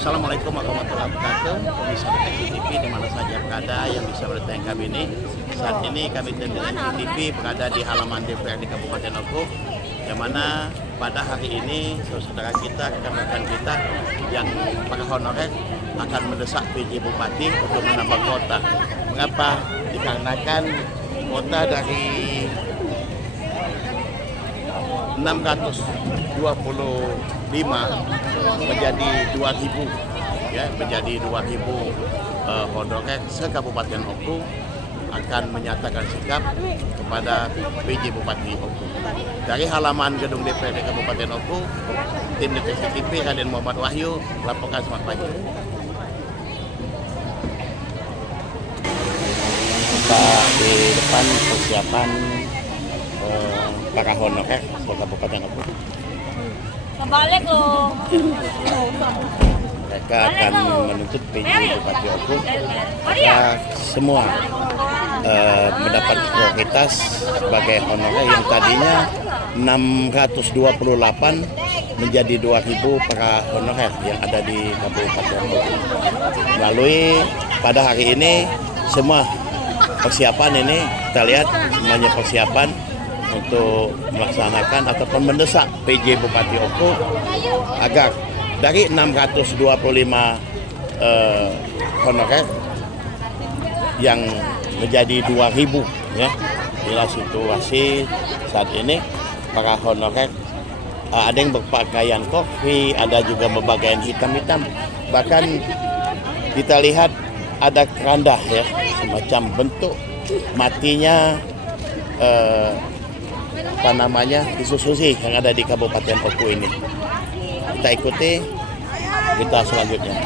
Assalamualaikum warahmatullahi wabarakatuh. Pemirsa TV di mana saja berada yang bisa bertanya kami ini. Saat ini kami TV berada di halaman DPRD Kabupaten Oku, yang mana pada hari ini saudara kita, rekan-rekan kita yang para honorer akan mendesak PJ Bupati untuk menambah kuota. Mengapa? Dikarenakan kuota dari 625 menjadi 2.000, ya, menjadi 2.000 honorer se-Kabupaten Oku akan menyatakan sikap kepada PJ Bupati Oku. Dari halaman gedung DPRD Kabupaten Oku, tim deteksi TV Raden Muhammad Wahyu melaporkan. Selamat pagi. Di depan persiapan para honorer Kabupaten Oku. Kebalik loh. Mereka akan menuntut PJ Bupati Oku semua mendapat prioritas sebagai honorer yang tadinya 628 menjadi 2.000 para honorer yang ada di Kabupaten Oku. Melalui pada hari ini semua persiapan ini kita lihat semuanya persiapan untuk melaksanakan ataupun mendesak PJ Bupati Oku agar dari 625 honorer yang menjadi 2.000, ya. Inilah situasi saat ini. Para honorer ada yang berpakaian kopi, ada juga berpakaian hitam-hitam. Bahkan kita lihat ada keranda, ya, semacam bentuk matinya Isususi yang ada di Kabupaten Oku ini. Kita ikuti berita selanjutnya.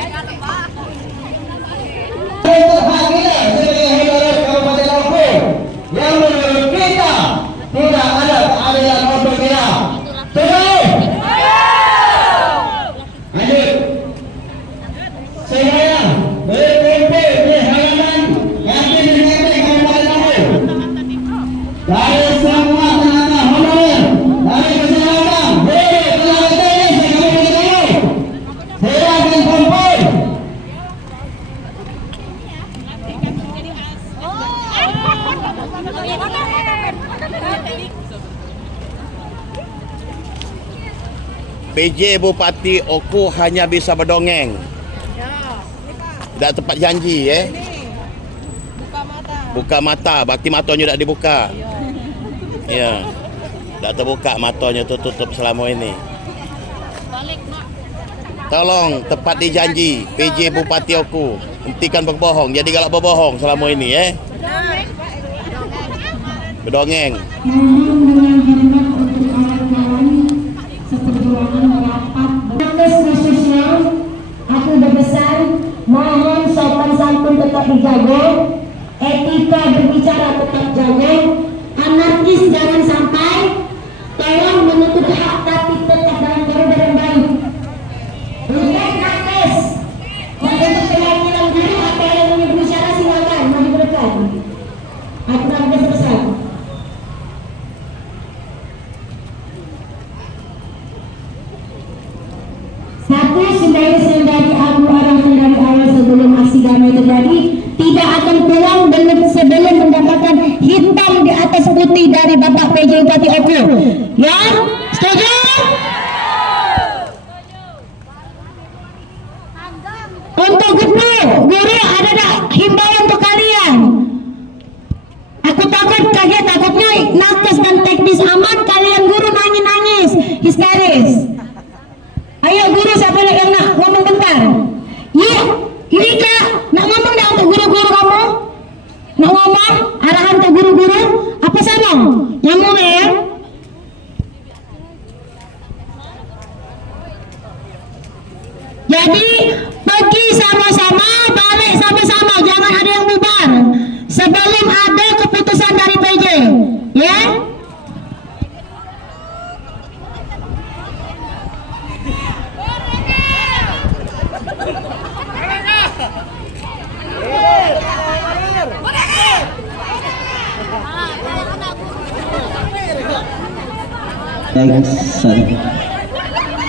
Kabupaten Oku yang menurut kita tidak ada keadilan untuk kita. Terus, lanjut. Saya BPP di halaman Yakin DPRD Kabupaten Oku dari semua tenaga honorer dari kesehatan, saya akan kumpul. PJ Bupati Oku hanya bisa berdongeng. Tidak tepat janji, ya. Buka mata, bakti matanya tidak dibuka. Ya, tidak terbuka matanya, tutup selama ini. Tolong tepat di janji PJ Bupati Oku, hentikan berbohong. Jadi galak berbohong selama ini, ya. Berdongeng. Khususnya aku berbesar mohon sopan santun tetap dijaga, etika berbicara tetap jaga, anarkis jangan sampai, tolong menuntut hak tapi tetap dalam koridor baik. Bukan nakes untuk keyakinan diri apa yang ingin berbicara silakan mau diberikan. Aku sudah selesai. Satu, sendiri aku arahkan dari awal sebelum aksi damai terjadi, tidak akan pulang sebelum mendapatkan hitam di atas putih dari Bapak PJ Bupati Oku. Ya, setuju? Untuk guru ada himbauan untuk kalian. Aku takut kaget, takutnya nakes dan teknis aman, kalian guru nangis histeris. Ayo guru, siapa yang nak ngomong bentar? Yuk, ini kak, nak ngomong dah untuk guru-guru kamu? Nak ngomong, arahan untuk guru-guru? Apa sama? Nyamuk ya? Jadi, pergi sama-sama, balik sama-sama, jangan ada yang bubar. Sebelum ada keputusan dari PJ, ya?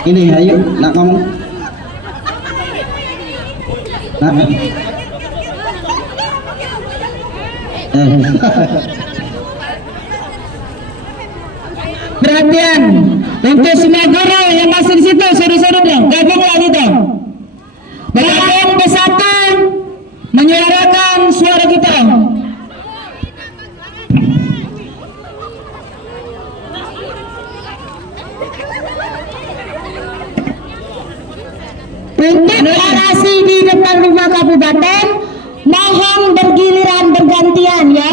Ini ayo nak ngomong. Perhatian untuk semua guru yang masih di situ, suruh-suruh dong, gabunglah gitu. Bergabung bersatu menyuarakan suara kita. Untuk orasi di depan rumah kabupaten, mohon bergiliran bergantian ya.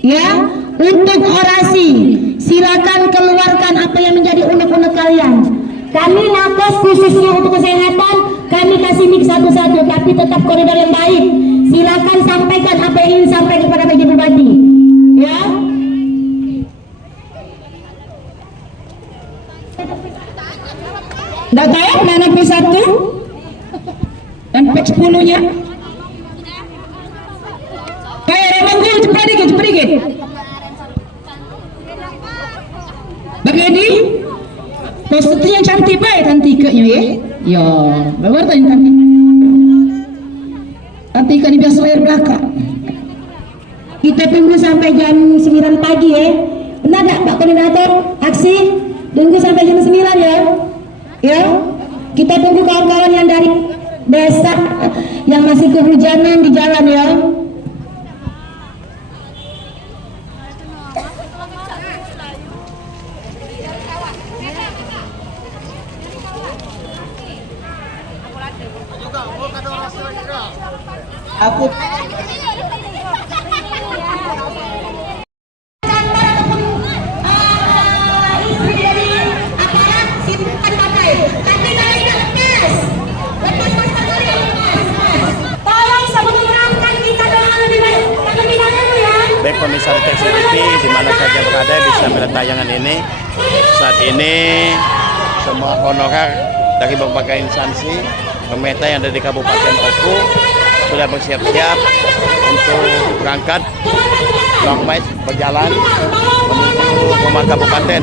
Ya, untuk orasi silakan keluarkan apa yang menjadi unek-unek kalian. Kami nakes khususnya untuk kesehatan, kami kasih mic satu-satu, tapi tetap koridor yang baik. Silakan sampaikan apa yang ingin sampaikan kepada PJ Bupati. Ya. Nggak tahu mana P1 dan P10-nya. Kayak remongku, cepat dikit. Bang Edi, poster yang cantik baik cantiknya ya. Ya, bawa tanya cantik. Cantik di biasa layar belakang. Kita tunggu sampai jam 9 pagi ya. Benar tak Pak Koordinator? Aksi tunggu sampai jam 9 ya. Ya, kita tunggu kawan-kawan yang dari desa yang masih kehujanan di jalan ya. Aku baik pemirsa Deteksi TV di mana saja berada bisa melihat tayangan ini. Saat ini semua honorer dari berbagai instansi pemerintah yang ada di Kabupaten Oku sudah bersiap-siap untuk berangkat long march berjalan menuju rumah kabupaten,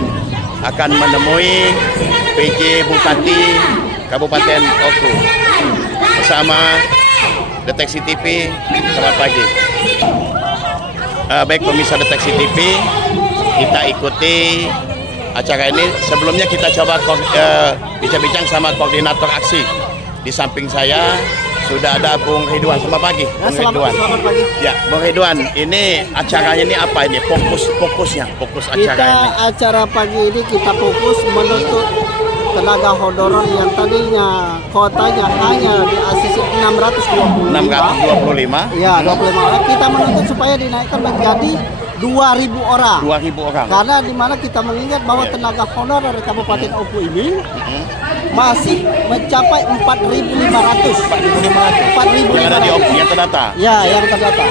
akan menemui PJ Bupati Kabupaten Oku bersama Deteksi TV. Selamat pagi. Baik pemirsa Deteksi TV, kita ikuti acara ini. Sebelumnya kita coba bincang-bincang sama koordinator aksi. Di samping saya sudah ada Bung Ridwan. Selamat pagi, Bung Ridwan. Selamat pagi. Ya, Bung Ridwan, ini acaranya ini apa ini? Fokus acara Kita ini. acara pagi ini kita fokus menuntut tenaga honorer yang tadinya kuotanya hanya di ACC 625. 625. Ya, 25 orang. Kita menuntut supaya dinaikkan menjadi 2.000 orang. 2.000 orang. Karena di mana kita mengingat bahwa tenaga honorer Kabupaten Oku ini masih mencapai 4.500. 4.500. Yang ada di Oku yang terdata. Ya, yang terdata.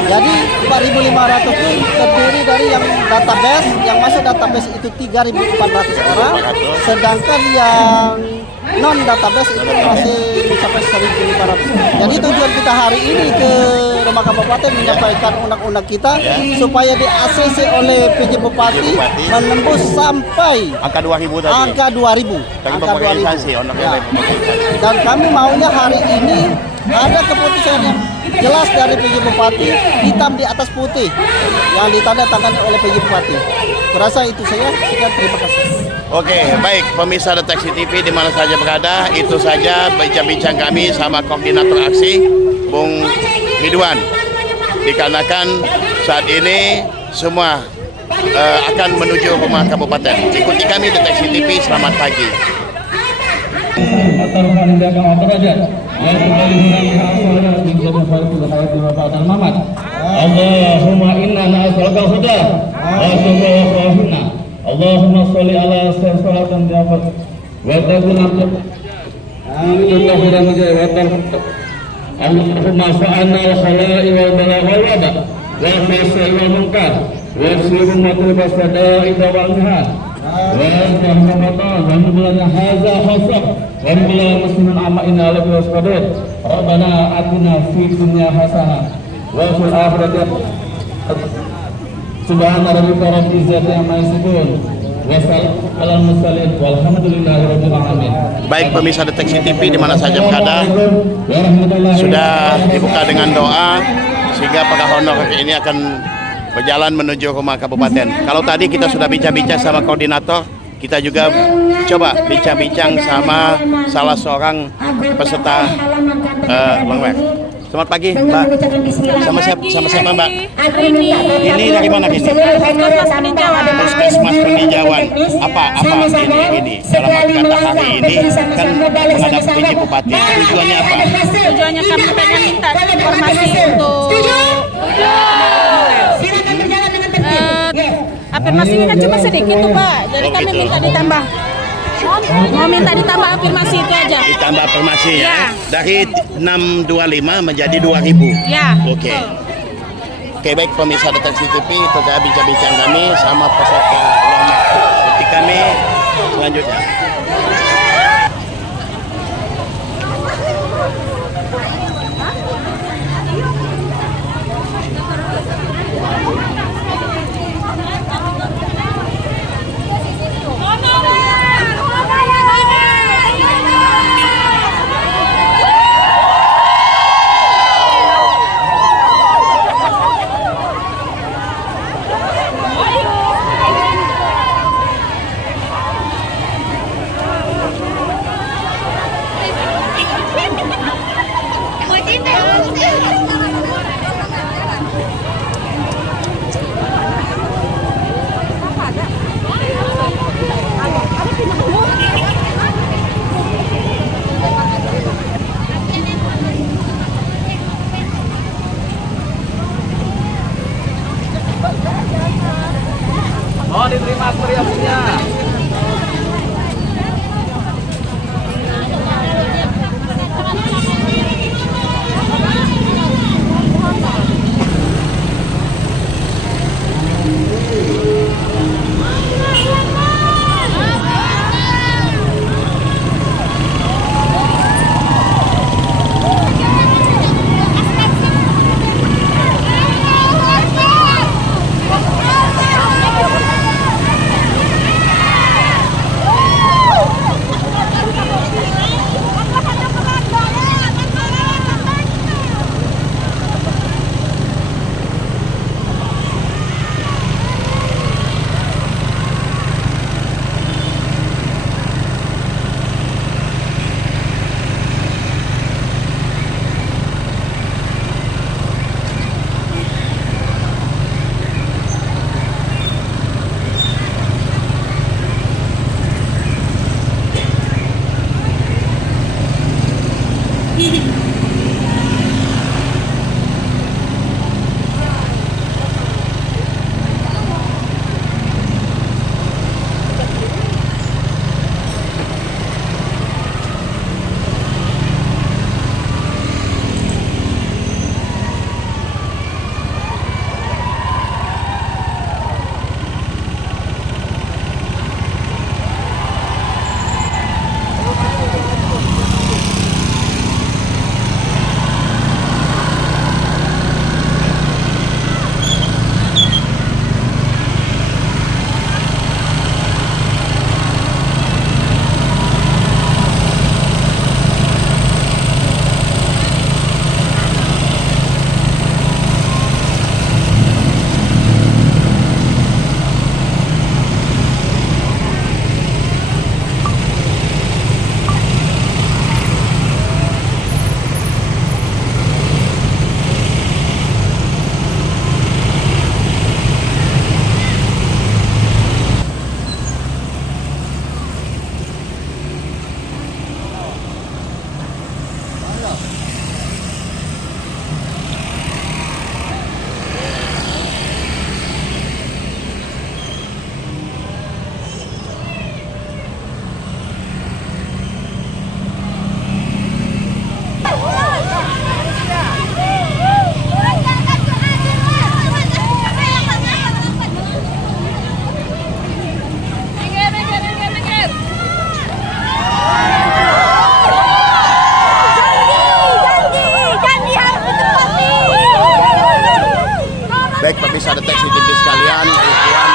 Jadi 4.500 itu terdiri dari yang database, yang masuk database itu 3.400 orang, sedangkan yang non database itu masih mencapai 1.500. Jadi tujuan kita hari ini ke rumah kabupaten menyampaikan undang-undang kita supaya di ACC oleh PJ Bupati menembus sampai Angka 2.000 tadi. angka 2.000. Dari Angka berbagai 2.000. instansi, honorer Ya. dari berbagai instansi. Dan kami maunya hari ini ada keputusan yang jelas dari PJ Bupati, hitam di atas putih, yang ditandatangani oleh PJ Bupati. Kurasa itu saya. Sekian, terima kasih. Oke, baik pemirsa Deteksi TV di mana saja berada, itu saja bincang-bincang kami sama koordinator aksi Bung Ridwan. Dikarenakan saat ini semua akan menuju rumah kabupaten. Ikuti kami Deteksi TV. Selamat pagi. Allahumma inna nas'aluka al-huda wa tuqwa Allahumma sholli ala sayyidina Muhammad wa taquna amin Allahumma fa'alna wa khala'i wa balagha wa wada wa fasi'i wa munkar wa sirru matul basada'i wa anha wa rahmatan wa nubulan hadza khasab wa nubulan muslimin amma inna lillahi wa inna ilaihi rabbana atina fid dunya hasanah wa fil akhirati subhana rabbika rabbil izzati amma yasifun Wassalamualaikum walhamdulillahi rabbil alamin. Baik pemirsa Deteksi TV di mana saja berada, sudah dibuka dengan doa sehingga para honor ini akan berjalan menuju rumah kabupaten. Kalau tadi kita sudah bincang-bincang sama koordinator, kita juga coba bincang-bincang sama salah seorang peserta lengwer. Selamat pagi, Mbak. Sama siapa, Mbak? Ini dari mana ini? Puskesmas Peninjauan. Apa ini? Dalam arti kata hari ini kan menghadap PJ Bupati. Tujuannya apa? Tujuannya kami pengen minta informasi untuk afirmasinya kan cuma sedikit tuh, Pak. Jadi Oh, kami gitu. minta ditambah. Mau minta ditambah afirmasi itu aja. Ditambah afirmasi ya. Ya. Dari 625 menjadi 2000. Ya. Oke. Oke, baik pemirsa Deteksi TV, itu adalah bincang-bincang kami sama peserta lomba. Nanti kami selanjutnya. Oh, diterima meriahnya. Baik pemirsa Deteksi TV sekalian, ribuan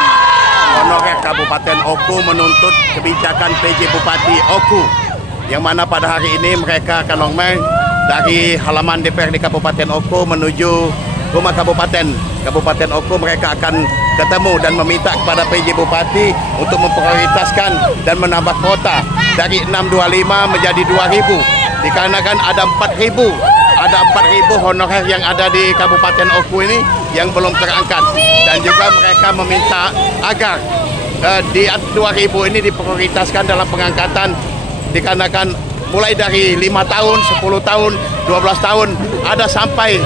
honorer Kabupaten Kabupaten Oku menuntut kebijakan PJ Bupati Oku, yang mana pada hari ini mereka akan longmeng dari halaman DPRD Kabupaten Oku menuju rumah Kabupaten Oku. Mereka akan ketemu dan meminta kepada PJ Bupati untuk memprioritaskan dan menambah kuota dari 625 menjadi 2000, dikarenakan ada 4.000 honorer yang ada di Kabupaten Oku ini yang belum terangkat, dan juga mereka meminta agar di 2000 ini diprioritaskan dalam pengangkatan, dikarenakan mulai dari 5 tahun, 10 tahun, 12 tahun, ada sampai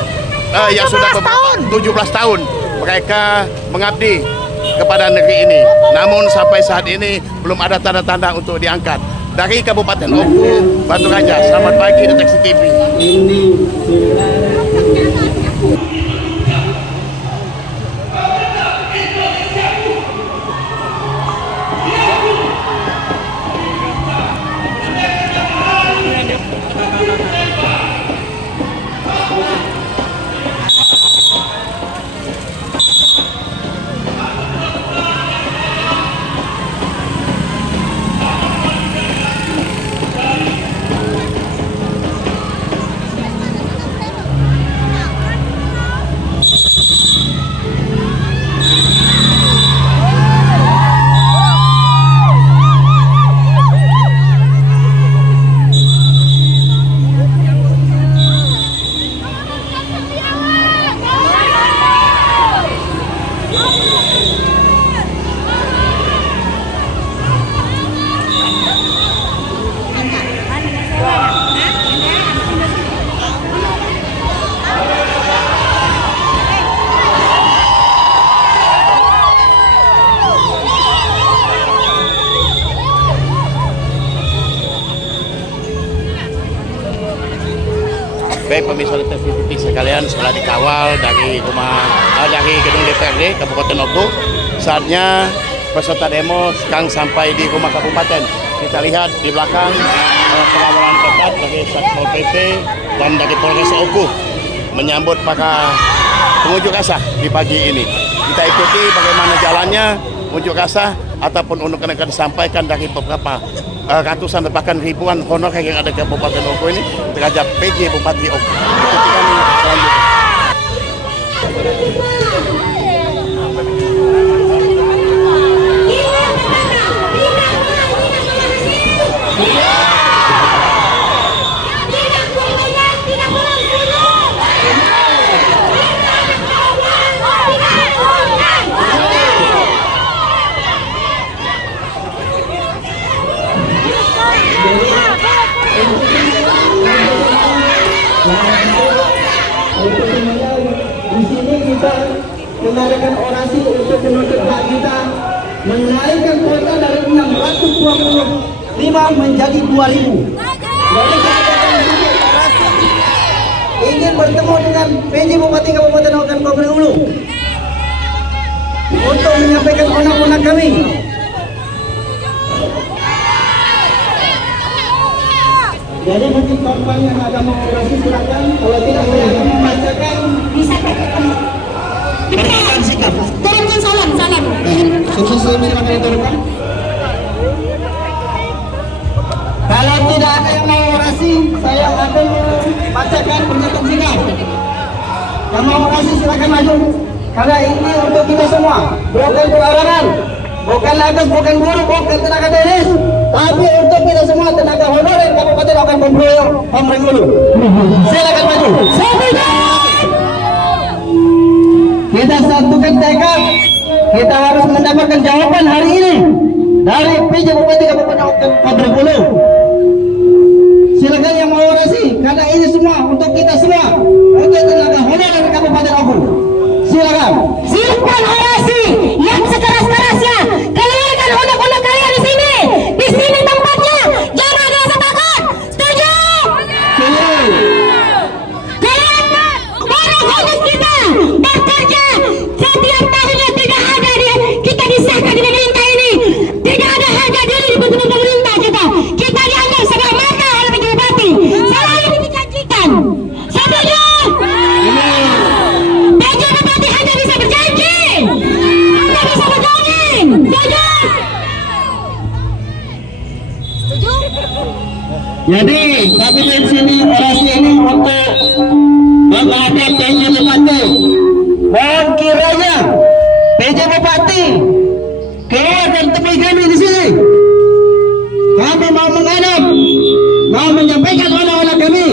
yang sudah 17 tahun mereka mengabdi kepada negeri ini. Namun sampai saat ini belum ada tanda-tanda untuk diangkat. Dari Kabupaten Oku, Batu Raja, selamat pagi Deteksi TV. Baik pemirsa TV sekalian, setelah dikawal dari gedung DPRD Kabupaten Oku, saatnya peserta demo sekarang sampai di rumah kabupaten. Kita lihat di belakang pengawalan ketat dari Satpol PP dan dari Polres Oku menyambut para pengunjuk rasa di pagi ini. Kita ikuti bagaimana jalannya unjuk rasa ataupun untuk akan disampaikan dari beberapa ratusan bahkan ribuan honorer yang ada di Kabupaten Oku ini terhadap PJ Bupati Oku. Ikuti kami selanjutnya. Di sini kita mengadakan orasi untuk menuntut hak kita, menaikkan kuota dari 625 menjadi 2000. Jadi kita orasi ingin bertemu dengan PJ Bupati Kabupaten Oku Hulu untuk menyampaikan onak-onak kami. Jadi mungkin kawan-kawan yang ada mau orasi silakan, kalau tidak saya akan membacakan. Bisa sikap. Turunkan salam. Silakan diturunkan. Kalau tidak ada yang mau orasi, saya akan membacakan pernyataan sikap. Yang mau orasi silakan maju. Karena ini untuk kita semua, bukan perorangan, bukan nakes, bukan guru, bukan tenaga teknis, tapi untuk kita semua tenaga honorer Kabupaten Oku Hulu. Silakan maju. Kita satukan tekad, kita harus mendapatkan jawaban hari ini dari PJ Bupati Kabupaten Oku Hulu. Silakan yang mau orasi, karena ini semua untuk kita semua, untuk tenaga honorer Kabupaten Oku. Silakan. Silakan orasi yang sekeras-kerasnya. Keluarkan unek-unek kalian di sini. Di sini tempatnya. Jangan ada rasa takut. Setuju? Keluarkan unek-unek kita bekerja setiap tahunnya, tidak ada kita disahkan di pemerintah ini. Tidak ada harga diri di pemerintah kita. Kita dianggap sebelah mata oleh PJ Bupati. Jadi kami di sini orasi ini untuk menghadap PJ Bupati. Mohon kiranya PJ Bupati keluar dan temui kami di sini. Kami mau menghadap, mau menyampaikan olah-olah kami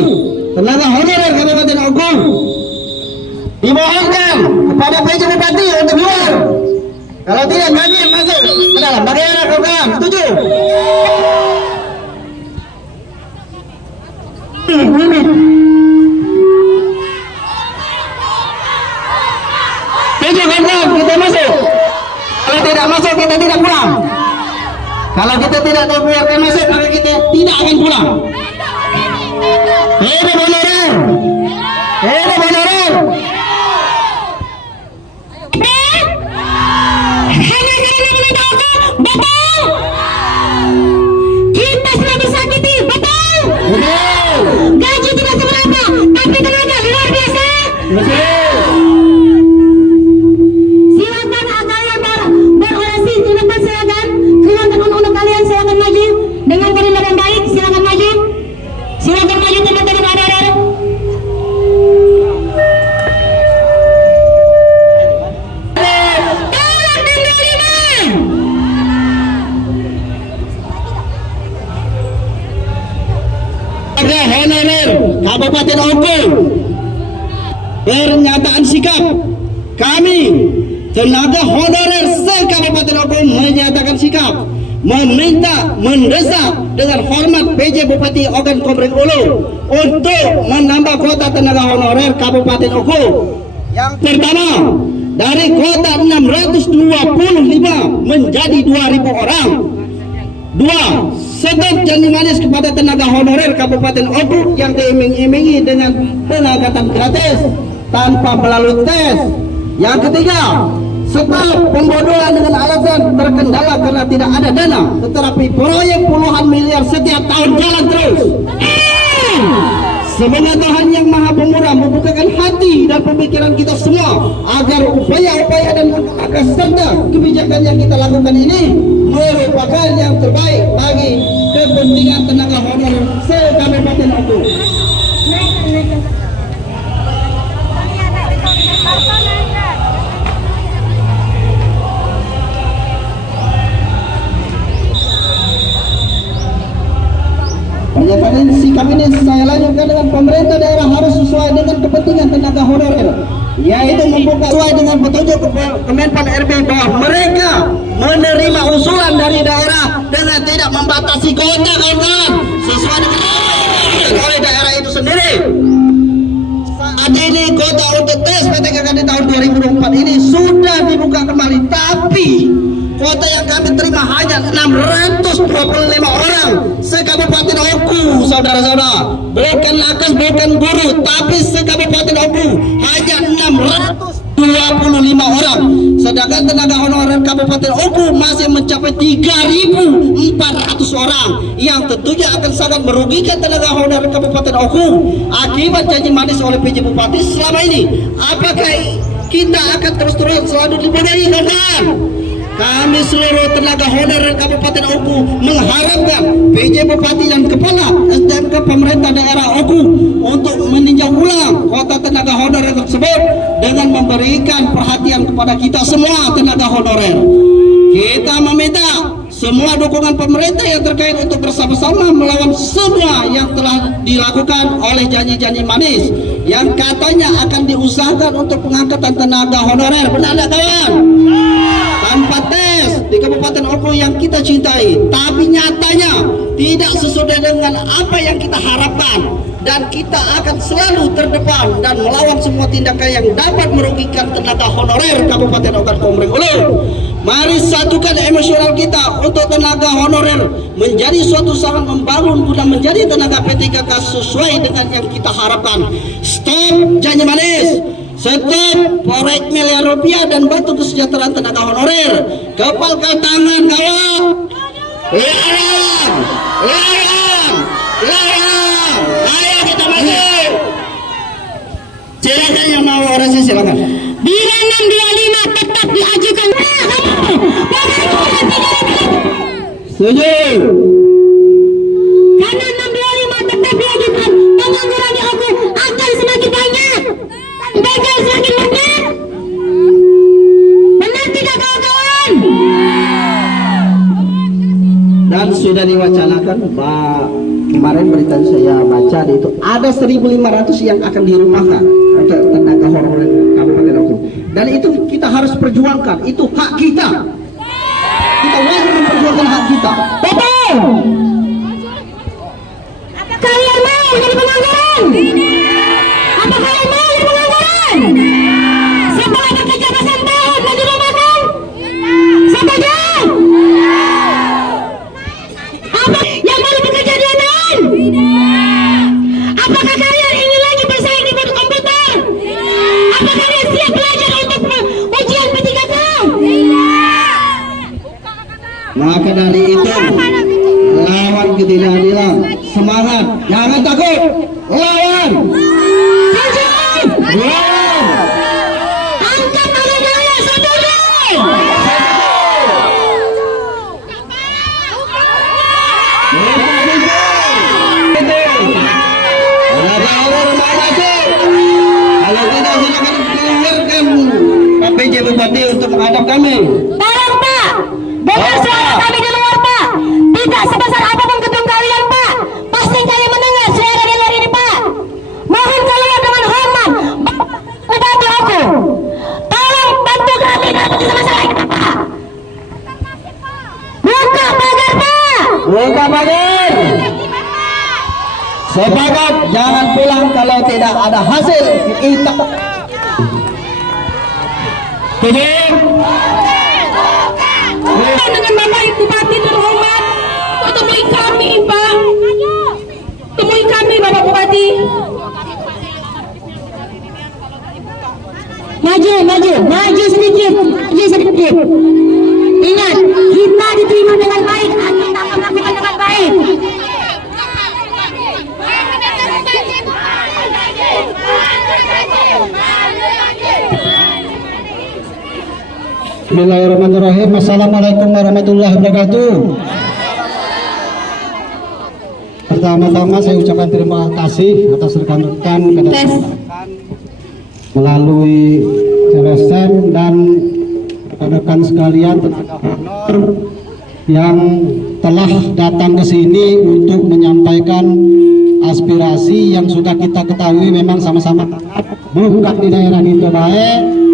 tenaga honorer Kabupaten Oku. Dimohonkan kepada PJ Bupati untuk keluar. Kalau tidak kami masuk ke dalam. Bagaimana kawan? Setuju? PJ Bupati kita masuk. Kalau tidak masuk kita tidak pulang. Kalau kita tidak dibiarkan masuk maka kita tidak akan pulang. Hei honorer. Hei honorer. Kita sudah disakiti, betul? Gaji tidak seberapa, tapi tenaga luar biasa. Silakan kalian berorasi, silakan keluarkan undang-undang kalian, silakan maju dengan gerindra yang baik, silakan maju teman-teman honorer. Honorer Kabupaten Oku, pernyataan sikap kami tenaga honorer se-Kabupaten Oku menyatakan sikap meminta mendesak dengan hormat PJ Bupati Ogan Komering Ulu untuk menambah kuota tenaga honorer Kabupaten Oku. Yang pertama, dari kuota 625 menjadi 2.000 orang. Dua, stop janji manis kepada tenaga honorer Kabupaten Oku yang diiming-imingi dengan pengangkatan gratis tanpa melalui tes. Yang ketiga, stop pembodohan dengan alasan terkendala karena tidak ada dana, tetapi proyek puluhan miliar setiap tahun jalan terus. Semoga Tuhan yang Maha Pemurah membukakan hati dan pemikiran kita semua agar upaya-upaya dan langkah serta kebijakan yang kita lakukan ini merupakan yang terbaik bagi kepentingan tenaga honorer se-Kabupaten Oku. Pernyataan sikap ini saya lanjutkan dengan pemerintah daerah harus sesuai dengan kepentingan tenaga honorer, yaitu membuka sesuai dengan petunjuk Kemenpan RB bahwa mereka menerima usulan dari daerah dengan tidak membatasi kuota kawan, sesuai dengan oleh daerah itu sendiri. Saat ini kuota untuk tes PTKK di tahun 2024 ini sudah dibuka kembali, tapi kuota yang kami terima hanya 625 orang se-Kabupaten Oku, saudara-saudara. Bukan nakes, bukan guru, tapi se-Kabupaten Oku hanya 625 orang. Sedangkan tenaga honorer Kabupaten Oku masih mencapai 3.400 orang, yang tentunya akan sangat merugikan tenaga honorer Kabupaten Oku akibat janji manis oleh PJ Bupati selama ini. Apakah kita akan terus-terusan selalu dibodohi, kawan? Kami seluruh tenaga honorer Kabupaten Oku mengharapkan PJ Bupati dan Kepala SDMK pemerintah daerah Oku untuk meninjau ulang kuota tenaga honorer tersebut dengan memberikan perhatian kepada kita semua tenaga honorer. Kita meminta semua dukungan pemerintah yang terkait untuk bersama-sama melawan semua yang telah dilakukan oleh janji-janji manis yang katanya akan diusahakan untuk pengangkatan tenaga honorer. Benar tidak kawan? Tanpa tes di Kabupaten Oku yang kita cintai, tapi nyatanya tidak sesuai dengan apa yang kita harapkan, dan kita akan selalu terdepan dan melawan semua tindakan yang dapat merugikan tenaga honorer Kabupaten Ogan Komering Ulu. Mari satukan emosional kita untuk tenaga honorer menjadi suatu sangat membangun guna menjadi tenaga PTKK sesuai dengan yang kita harapkan. Stop janji manis, stop proyek miliar rupiah dan bantu kesejahteraan tenaga honorer. Kepalkan tangan kawan. Larang. Ayo kita maju. Silakan yang mau orasi silakan. Bila 625 tetap diajukan. Setuju. Karena 625 diwacanakan, Pak, kemarin berita saya baca itu ada 1.500 yang akan dirumahkan untuk tenaga honorer Kabupaten Oku. Dan itu kita harus perjuangkan, itu hak kita. Kita wajib memperjuangkan hak kita. Betul. Kalian mau jadi pengangguran? Apa kalian mau jadi pengangguran? Siapa yang bekerja belasan tahun mau dirumahkan? Siapa aja? Apa yang mau bekerja 2 tahun? Apakah kalian ingin lagi bersaing di bidang komputer? Apa kalian siap belajar untuk ujian P3K? Maka dari itu, lawan ketidakadilan, semangat, jangan takut, lawan, lawan. Angkat tangan kalian, saudara. Kalau tidak silakan keluarkan Pak PJ Bupati untuk menghadap kami. Tolong Pak, dengar suara kami di luar Pak. Tidak sebesar apapun gedung kalian Pak, pasti kalian mendengar suara di luar ini Pak. Mohon keluar dengan hormat, Bupati Oku. Tolong bantu kami dalam masalah ini Pak. Buka pagar Pak. Buka pagar. Sepakat, jangan pulang kalau tidak ada hasil. Kita Dengan Bapak Ibu Bupati terhormat, temui kami Pak. Temui kami Bapak Bupati. Maju sedikit, Ingat, kita diterima dengan baik, kita akan melakukan dengan baik. Bismillahirrahmanirrahim. Assalamualaikum warahmatullahi wabarakatuh. Pertama-tama saya ucapkan terima kasih atas rekan-rekan melalui CRSM dan rekan-rekan sekalian tenaga honor yang telah datang ke sini untuk menyampaikan aspirasi yang sudah kita ketahui memang sama-sama bukan di daerah itu baik.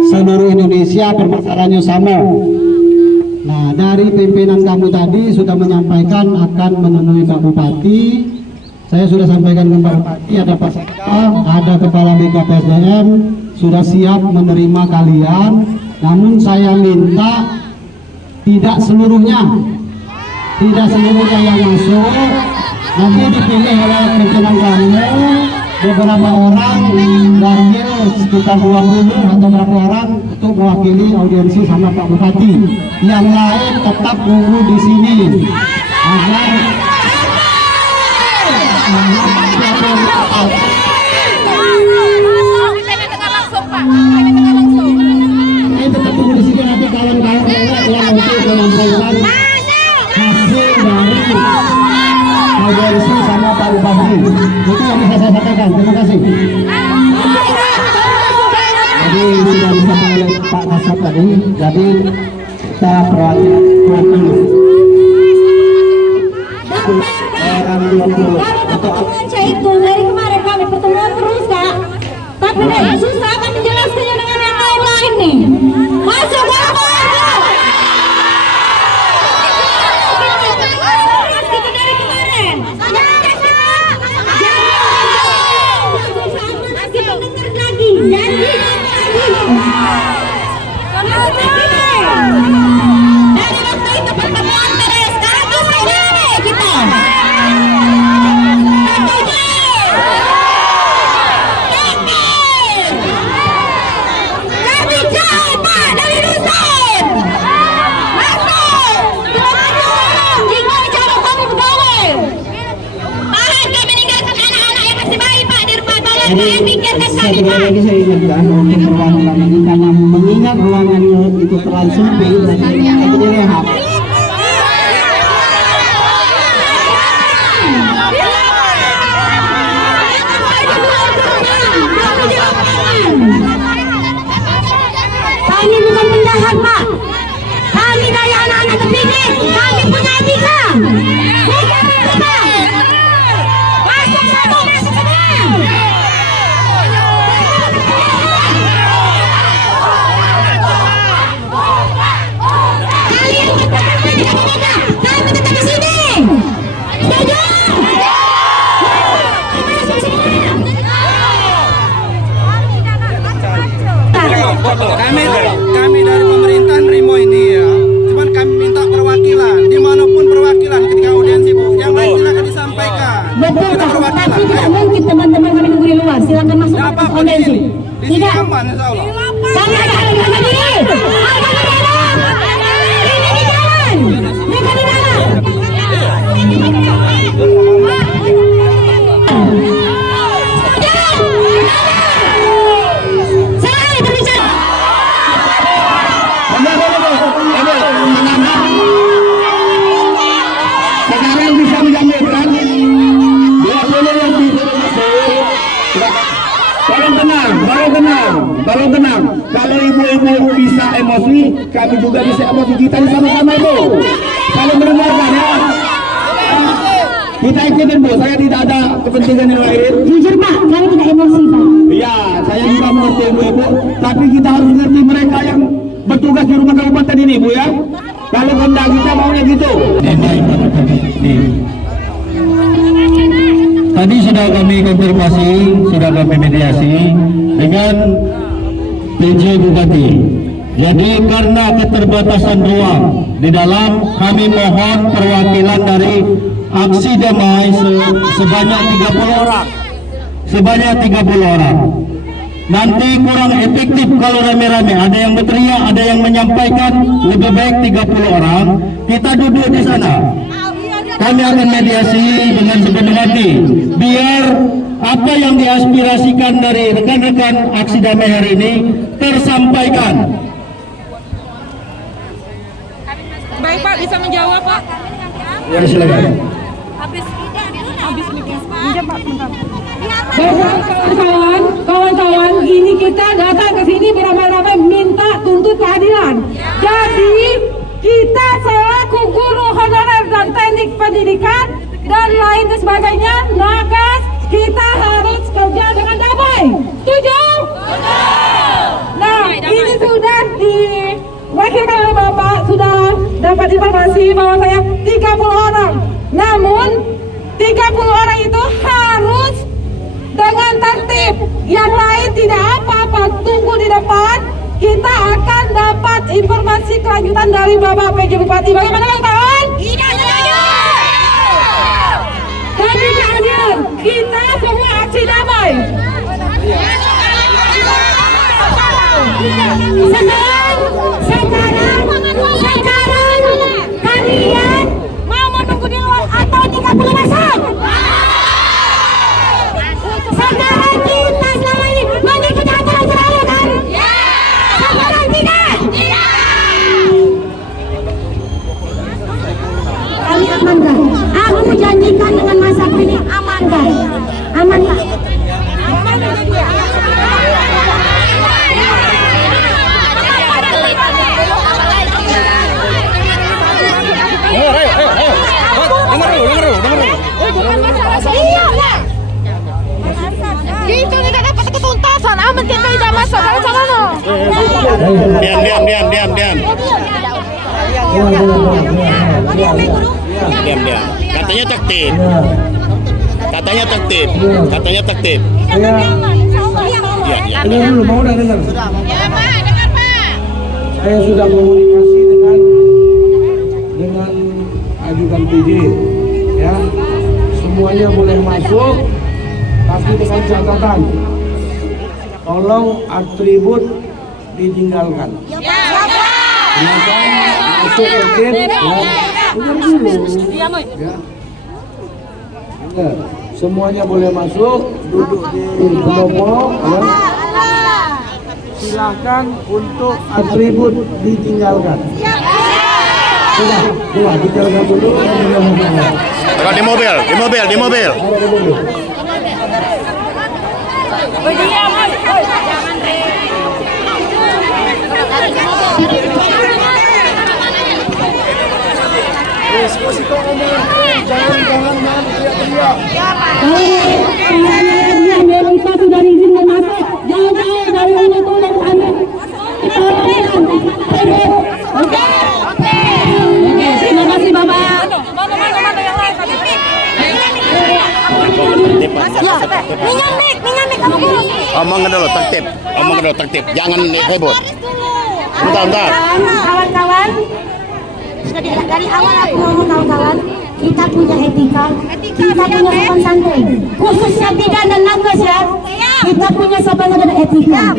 Seluruh Indonesia permasalahannya sama. Nah, dari pimpinan kamu tadi sudah menyampaikan akan menemui Pak Bupati. Saya sudah sampaikan ke Pak Bupati, ada Pak Sekda, ada Kepala BKPSDM, sudah siap menerima kalian. Namun saya minta tidak seluruhnya yang masuk. Nanti dipilih oleh pimpinan kamu beberapa orang, wakil sekitar 20 atau berapa orang untuk mewakili audiensi sama Pak Bupati. Yang lain tetap tunggu di sini agar tetap tunggu di sini, nanti kawan-kawan yang untuk menyampaikan hasil dari audiensi sama Pak Bupati. Itu yang bisa saya sampaikan. Terima kasih. Jadi sudah disampaikan oleh Pak Kasat tadi. Jadi kita perwakilan 20 orang 20 atau itu dari kemarin kami pertemuan terus Kak. Tapi susah akan menjelaskannya dengan yang lain nih. Masuk Bapak. Dari waktu itu pertemuan terus, sekarang selesai kita. Kami jauh Pak dari Dusun. Masuk. Tinggal cara kamu ke bawah. Tahan kami meninggalkan anak-anak yang masih bayi Pak di rumah. Tolong saya pikirkan kami Pak. lagi saya ingatkan untuk ruangan ini karena mengingat ruangan itu terlalu sempit dan kita direhab. Kami bukan penjahat Pak. Kami dari anak-anak terpilih. Kami punya etika. korespondensi. Tidak. Kami ada harga diri. Harga di dalam. Ini di jalan. Mereka di dalam. Saya berbicara. Sekarang bisa menjaminkan 20 yang tolong tenang. Kalau ibu-ibu bisa emosi, kami juga bisa emosi. Kita ini sama-sama ibu. Saling mendengarkan ya. Kita ikutin Bu, saya tidak ada kepentingan yang lain. Jujur Pak, kami tidak emosi Pak. Iya, saya juga mengerti ibu-ibu. Tapi kita harus mengerti mereka yang bertugas di rumah kabupaten ini Bu ya. Kalau kehendak kita maunya gitu. Tadi sudah kami konfirmasi, sudah kami mediasi dengan PJ Bupati. Jadi karena keterbatasan ruang di dalam, kami mohon perwakilan dari aksi damai sebanyak 30 orang. Sebanyak 30 orang. Nanti kurang efektif kalau rame-rame. Ada yang berteriak, ada yang menyampaikan. Lebih baik 30 orang. Kita duduk di sana. Kami akan mediasi dengan sepenuh hati. Biar apa yang diaspirasikan dari rekan-rekan aksi damai hari ini tersampaikan. Baik Pak, bisa menjawab Pak. Ya silakan. Kawan-kawan, ini kita datang ke sini beramai-ramai minta tuntut keadilan. Jadi kita selaku guru honorer dan teknik pendidikan dan lain sebagainya, nakes, kita harus kerja dengan damai. Setuju? Nah, ini sudah diwakilkan oleh Bapak, sudah dapat informasi bahwa saya 30 orang. Namun 30 orang itu harus dengan tertib. Yang lain tidak apa-apa, tunggu di depan. Kita akan dapat informasi kelanjutan dari Bapak PJ Bupati. Bagaimana kawan? Tidak setuju. Kami keadilan, kita semua aksi damai. Sekarang kalian mau menunggu di luar atau 30 masuk? Sekarang kita selama ini mengikuti aturan selalu kan? Sekarang tidak? Kami aman kan? Aku janjikan dengan masa ini aman kan? Aman kan? Itu tidak dapat ketuntasan, aman kita tidak masuk sama no. Diam. Katanya tertib. Dengar dulu, mau dengar. Ya Pak, dengar Pak. Saya sudah komunikasi dengan ajudan PJ, ya. Semuanya boleh masuk, tapi dengan catatan, tolong atribut ditinggalkan. Silakan masuk tertib, ya. Dengar dulu, ya. Dengar. Semuanya boleh masuk, duduk di kelompok, ya. Silakan untuk atribut ditinggalkan. Sudah ditinggalkan dulu. Kalau di mobil. Kita sudah diizinkan masuk. Jauh-jauh dari ulet-ulet Anda. Oke, terima kasih Bapak. Mana yang lain? Minyak kamu dulu. Omong dulu tertib. Jangan heboh. Bentar. Kawan-kawan, dari awal aku ngomong kawan-kawan, kita punya etika, kita punya sopan santun, khususnya bidan dan nakes ya. Kita punya sopan dan etika.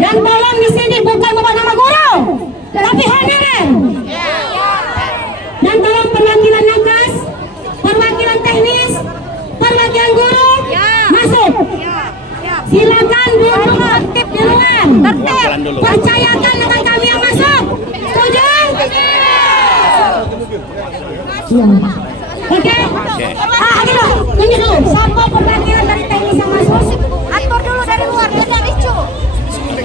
Dan tolong di sini bukan bawa nama guru, tapi hadirin. Dan tolong perwakilan nakes, perwakilan teknis, perwakilan guru masuk. Silakan duduk tertib di luar. Percayakan dengan kami yang masuk. Setuju? Iya. Oke. Ayo, tunjuk dulu. Siapa perwakilan dari teknis yang masuk? Atur dulu dari luar. Ada ricu.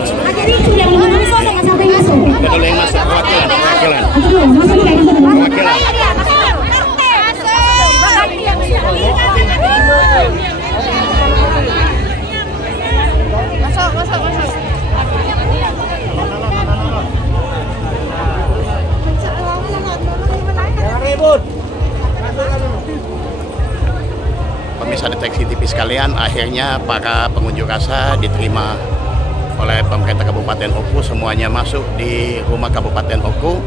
Ada ricu yang mana masuk dengan sampai masuk. Ada dulu yang masuk perwakilan. Atur dulu. Masuk kayak gitu. Masuk. Pemirsa Deteksi TV sekalian, akhirnya para pengunjuk rasa diterima oleh pemerintah Kabupaten Oku. Semuanya masuk di rumah Kabupaten Oku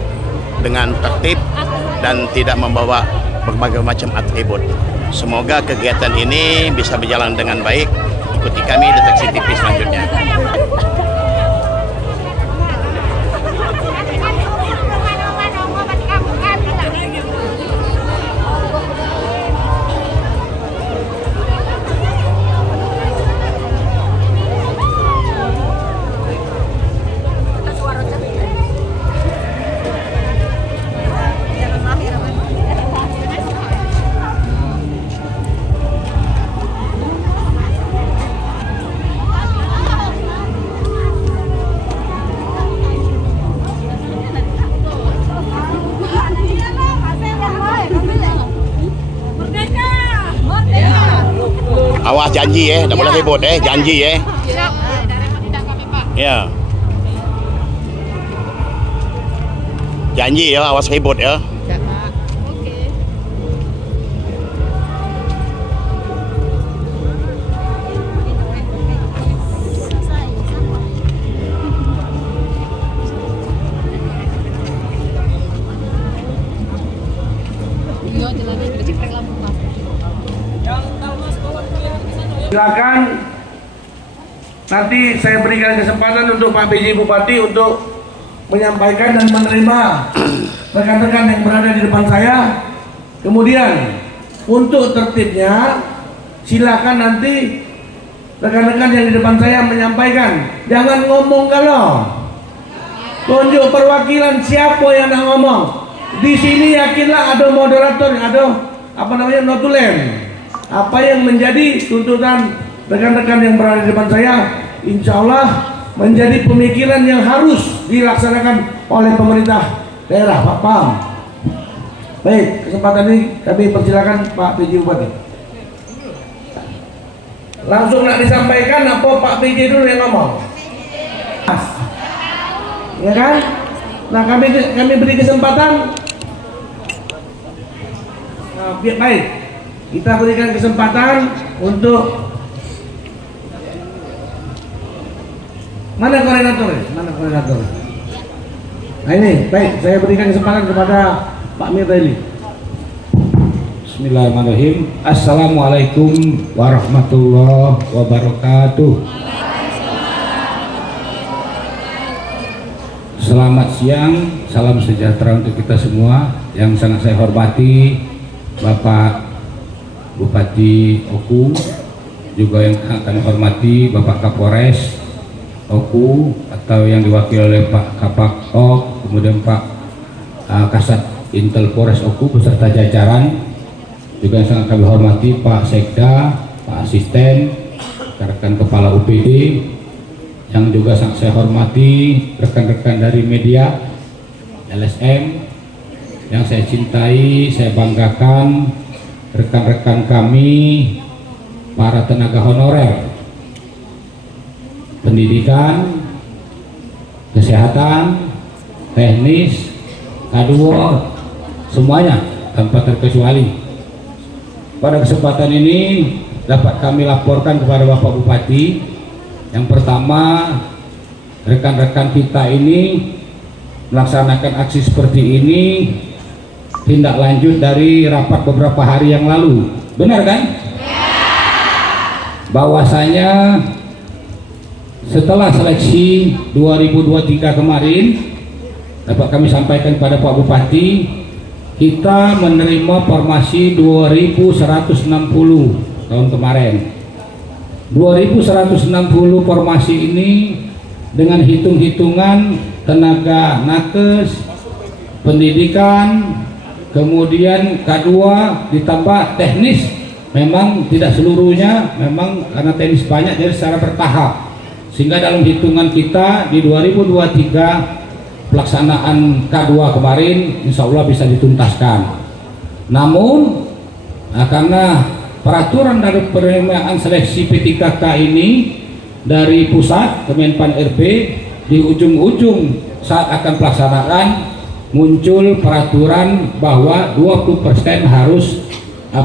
dengan tertib dan tidak membawa berbagai macam atribut. Semoga kegiatan ini bisa berjalan dengan baik. Ikuti kami Deteksi TV selanjutnya. Awas janji tidak boleh ribut janji ya. Janji ya, awas ribut ya. Silakan, nanti saya berikan kesempatan untuk Pak PJ Bupati untuk menyampaikan dan menerima rekan-rekan yang berada di depan saya. Kemudian untuk tertibnya silakan nanti rekan-rekan yang di depan saya menyampaikan. Jangan ngomong kalau tunjuk perwakilan siapa yang nak ngomong. Di sini yakinlah ada moderator, ada notulen. Apa yang menjadi tuntutan rekan-rekan yang berada di depan saya, insya Allah menjadi pemikiran yang harus dilaksanakan oleh pemerintah daerah. Pak Pam. Baik, kesempatan ini kami persilakan Pak PJ Bupati. Langsung nak disampaikan apa Pak PJ dulu yang ngomong? Ya kan? Nah kami beri kesempatan. Baik. Kita berikan kesempatan untuk mana koordinator? Nah ini, baik, saya berikan kesempatan kepada Pak Mirdaili. Bismillahirrahmanirrahim. Assalamualaikum warahmatullahi wabarakatuh. Selamat siang, salam sejahtera untuk kita semua. Yang sangat saya hormati Bapak Bupati Oku, juga yang kami hormati Bapak Kapolres Oku atau yang diwakili oleh Pak Kapak Ok, kemudian Pak Kasat Intel Polres Oku beserta jajaran, juga yang sangat kami hormati Pak Sekda, Pak Asisten, rekan kepala UPD, yang juga sangat saya hormati rekan-rekan dari media LSM, yang saya cintai, saya banggakan, rekan-rekan kami, para tenaga honorer, pendidikan, kesehatan, teknis, K2, semuanya tanpa terkecuali. Pada kesempatan ini dapat kami laporkan kepada Bapak Bupati, yang pertama, rekan-rekan kita ini melaksanakan aksi seperti ini tindak lanjut dari rapat beberapa hari yang lalu, benar kan? Bahwasanya setelah seleksi 2023 kemarin dapat kami sampaikan kepada Pak Bupati, kita menerima formasi 2160 tahun kemarin. 2160 formasi ini dengan hitung-hitungan tenaga nakes, pendidikan, kemudian K2 ditambah teknis, memang tidak seluruhnya, memang karena teknis banyak jadi secara bertahap, sehingga dalam hitungan kita di 2023 pelaksanaan K2 kemarin insya Allah bisa dituntaskan. Namun karena peraturan dari penerimaan seleksi P3K ini dari pusat Kemenpan RB, di ujung-ujung saat akan pelaksanaan muncul peraturan bahwa 20% harus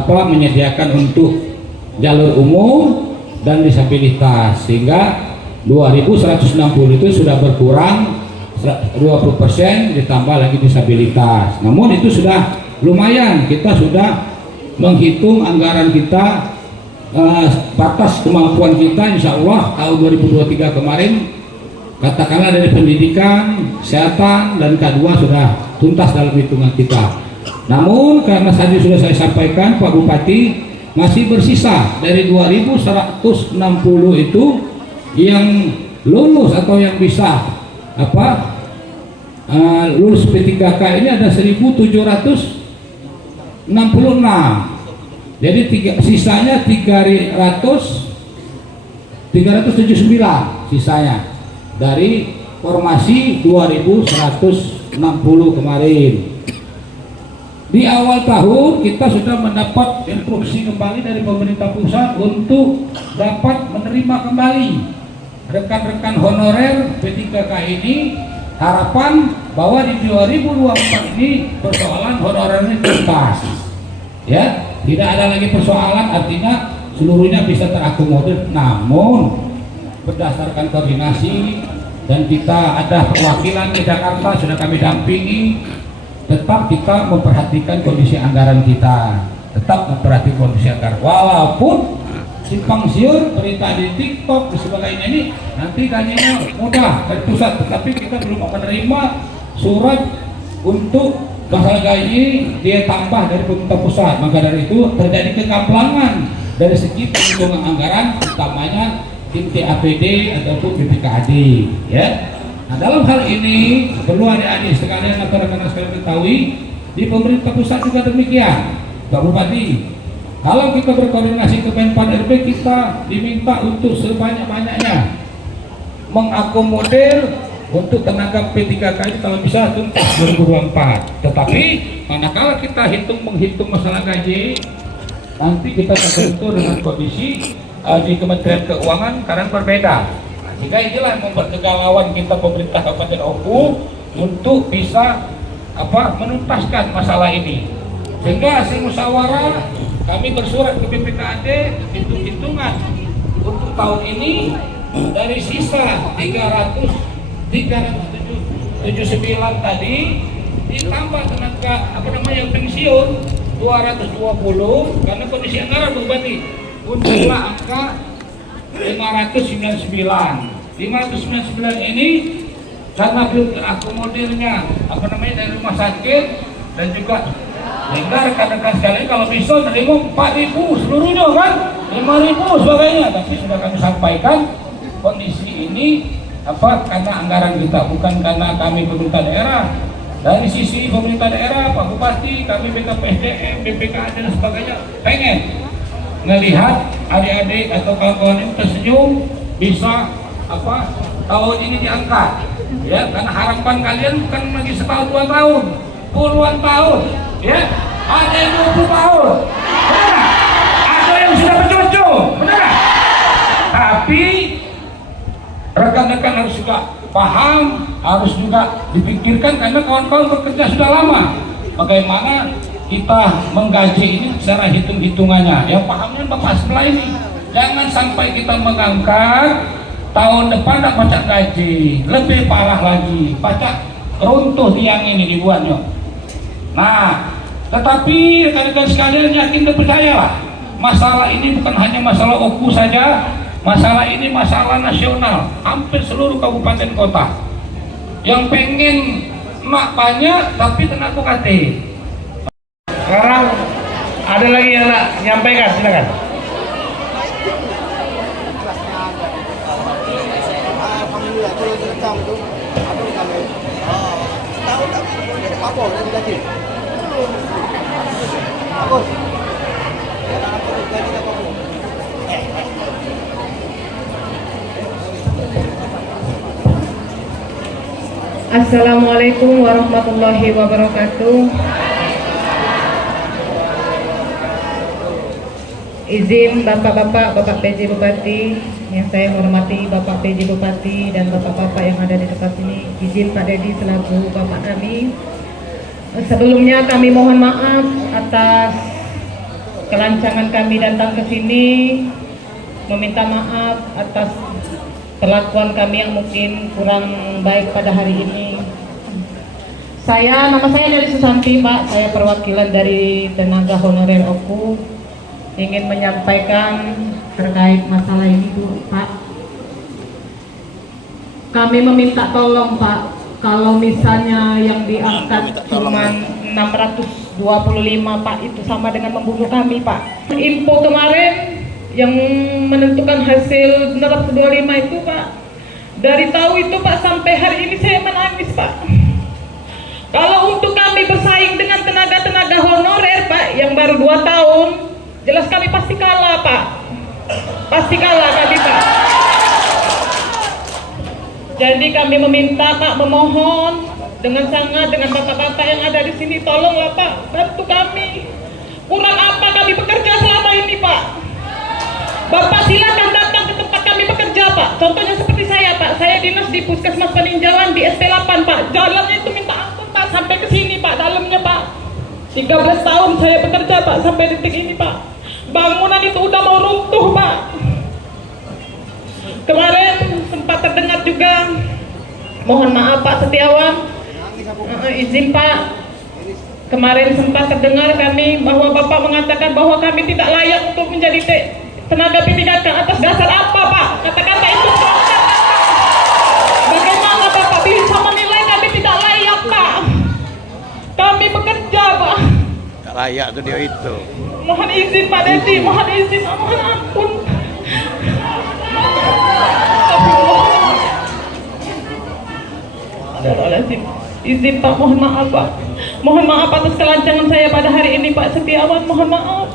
menyediakan untuk jalur umum dan disabilitas, sehingga 2160 itu sudah berkurang 20% ditambah lagi disabilitas. Namun itu sudah lumayan, kita sudah menghitung anggaran kita, batas kemampuan kita insya Allah tahun 2023 kemarin, katakanlah dari pendidikan, kesehatan, dan K2 sudah tuntas dalam hitungan kita. Namun karena tadi sudah saya sampaikan Pak Bupati, masih bersisa dari 2160 itu yang lulus atau yang bisa lulus P3K ini ada 1766. Jadi sisanya 379 sisanya dari formasi 2160 kemarin. Di awal tahun kita sudah mendapat instruksi kembali dari pemerintah pusat untuk dapat menerima kembali rekan-rekan honorer P3K ini. Harapan bahwa di 2024 ini persoalan honorernya tuntas, ya, tidak ada lagi persoalan, artinya seluruhnya bisa terakomodir. Namun berdasarkan koordinasi dan kita ada perwakilan di Jakarta sudah kami dampingi, tetap kita memperhatikan kondisi anggaran kita, tetap memperhatikan kondisi anggaran, walaupun simpang siur berita di TikTok dan sebagainya ini nanti gajinya mudah dari pusat, tetapi kita belum menerima surat untuk masalah gaji dia tambah dari pemerintah pusat. Maka dari itu terjadi kekaplangan dari segi penghitungan anggaran, utamanya tim TAPD ataupun BPKAD, ya. Nah, dalam hal ini perlu adik-adik sekalian atau rekan-rekan sekalian ketahui, di pemerintah pusat juga demikian. Pak Bupati, kalau kita berkoordinasi ke Menpan RB, kita diminta untuk sebanyak-banyaknya mengakomodir untuk tenaga P3K ini kalau bisa tuntas 2024. Tetapi manakala kita menghitung masalah gaji, nanti kita tertentu dengan kondisi di Kementerian Keuangan kadang berbeda. Nah, jika inilah yang membuat kegalauan kita pemerintah Kabupaten Oku untuk bisa menuntaskan masalah ini. Sehingga hasil musyawarah kami bersurat ke BPKAD, hitung-hitungan untuk tahun ini dari sisa 379 tadi ditambah tenaga yang pensiun 220 karena kondisi anggaran Bupati, muncullah angka 599 ini karena belum terakomodirnya dari rumah sakit dan juga sehingga rekan-rekan sekalian kalau bisa terima 4.000 seluruhnya kan, 5.000 sebagainya. Tapi sudah kami sampaikan kondisi ini karena anggaran kita, bukan karena kami pemerintah daerah. Dari sisi pemerintah daerah, Pak Bupati, kami BKPSDM, BPKAD dan sebagainya pengen melihat adik-adik atau kawan-kawan ini tersenyum, bisa tahun ini diangkat, ya, karena harapan kalian bukan lagi setahun 2 tahun, puluhan tahun, ya, ada yang 20 tahun, benar? Ada yang sudah bercucu, benar? Tapi rekan-rekan harus juga paham, harus juga dipikirkan karena kawan-kawan bekerja sudah lama. Bagaimana kita menggaji ini secara hitung-hitungannya, yang pahamnya Bapak sebelah ini. Jangan sampai kita mengangkat tahun depan tak pacak gaji, lebih parah lagi, pacak runtuh tiang ini dibuatnya. Nah, tetapi rekan-rekan sekalian yakin dan percayalah, masalah ini bukan hanya masalah Oku saja, Masalah ini masalah nasional, hampir seluruh kabupaten kota. Yang pengen mak banyak tapi kena UKT. Sekarang ada lagi yang nak menyampaikan, silakan. Assalamualaikum warahmatullahi wabarakatuh. Izin bapak-bapak, Bapak PJ Bupati, yang saya hormati Bapak PJ Bupati dan bapak-bapak yang ada di dekat sini. Izin Pak Dedi selaku bapak kami. Sebelumnya kami mohon maaf atas kelancangan kami datang ke sini, meminta maaf atas perlakuan kami yang mungkin kurang baik pada hari ini. Nama saya dari Susanti, Pak. Saya perwakilan dari tenaga honorer OKU, ingin menyampaikan terkait masalah ini dulu, Pak. Kami meminta tolong, Pak, kalau misalnya yang diangkat cuma 625, Pak, itu sama dengan membunuh kami, Pak. Info kemarin yang menentukan hasil 625 itu, Pak, dari tahu itu, Pak, sampai hari ini saya menangis, Pak. Kalau untuk kami bersaing dengan tenaga-tenaga honorer, Pak, yang baru 2 tahun, jelas kami pasti kalah, Pak. Pasti kalah kami, Pak. Jadi kami meminta, Pak, memohon dengan sangat dengan bapak-bapak yang ada di sini, tolonglah, Pak, bantu kami. Kurang apa kami bekerja selama ini, Pak? Bapak silakan datang ke tempat kami bekerja, Pak. Contohnya seperti saya, Pak. Saya dinas di Puskesmas Peninjauan di SP8, Pak. Jalannya itu minta ampun, Pak, sampai ke sini, Pak, dalamnya, Pak. 13 tahun saya bekerja, Pak, sampai detik ini, Pak. Bangunan itu udah mau runtuh, Pak. Kemarin sempat terdengar juga, mohon maaf Pak Setiawan, izin Pak, kemarin sempat terdengar kami bahwa Bapak mengatakan bahwa kami tidak layak untuk menjadi tenaga P3K. Atas dasar apa, Pak? Kata-kata itu bagaimana Bapak bisa menilai kami tidak layak, Pak? Kami bekerja, Pak. Gak layak tuh dia itu. Mohon izin Pak Dedi, mohon izin, mohon ampun. Izin Pak, mohon maaf, Pak. Mohon maaf atas kelancangan saya pada hari ini, Pak Setiawan, mohon maaf.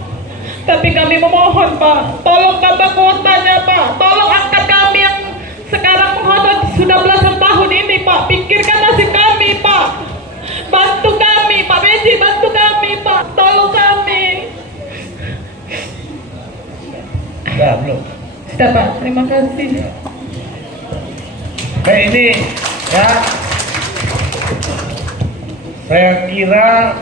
Tapi kami memohon, Pak, tolong tambah kuotanya, Pak. Tolong angkat kami yang sekarang menghodot sudah belasan tahun ini, Pak. Pikirkan nasib kami, Pak. Bantu kami, Pak Beji, bantu kami, Pak. Tolong kami. Sudah, belum? Sudah, Pak. Terima kasih. Baik, ini ya, saya kira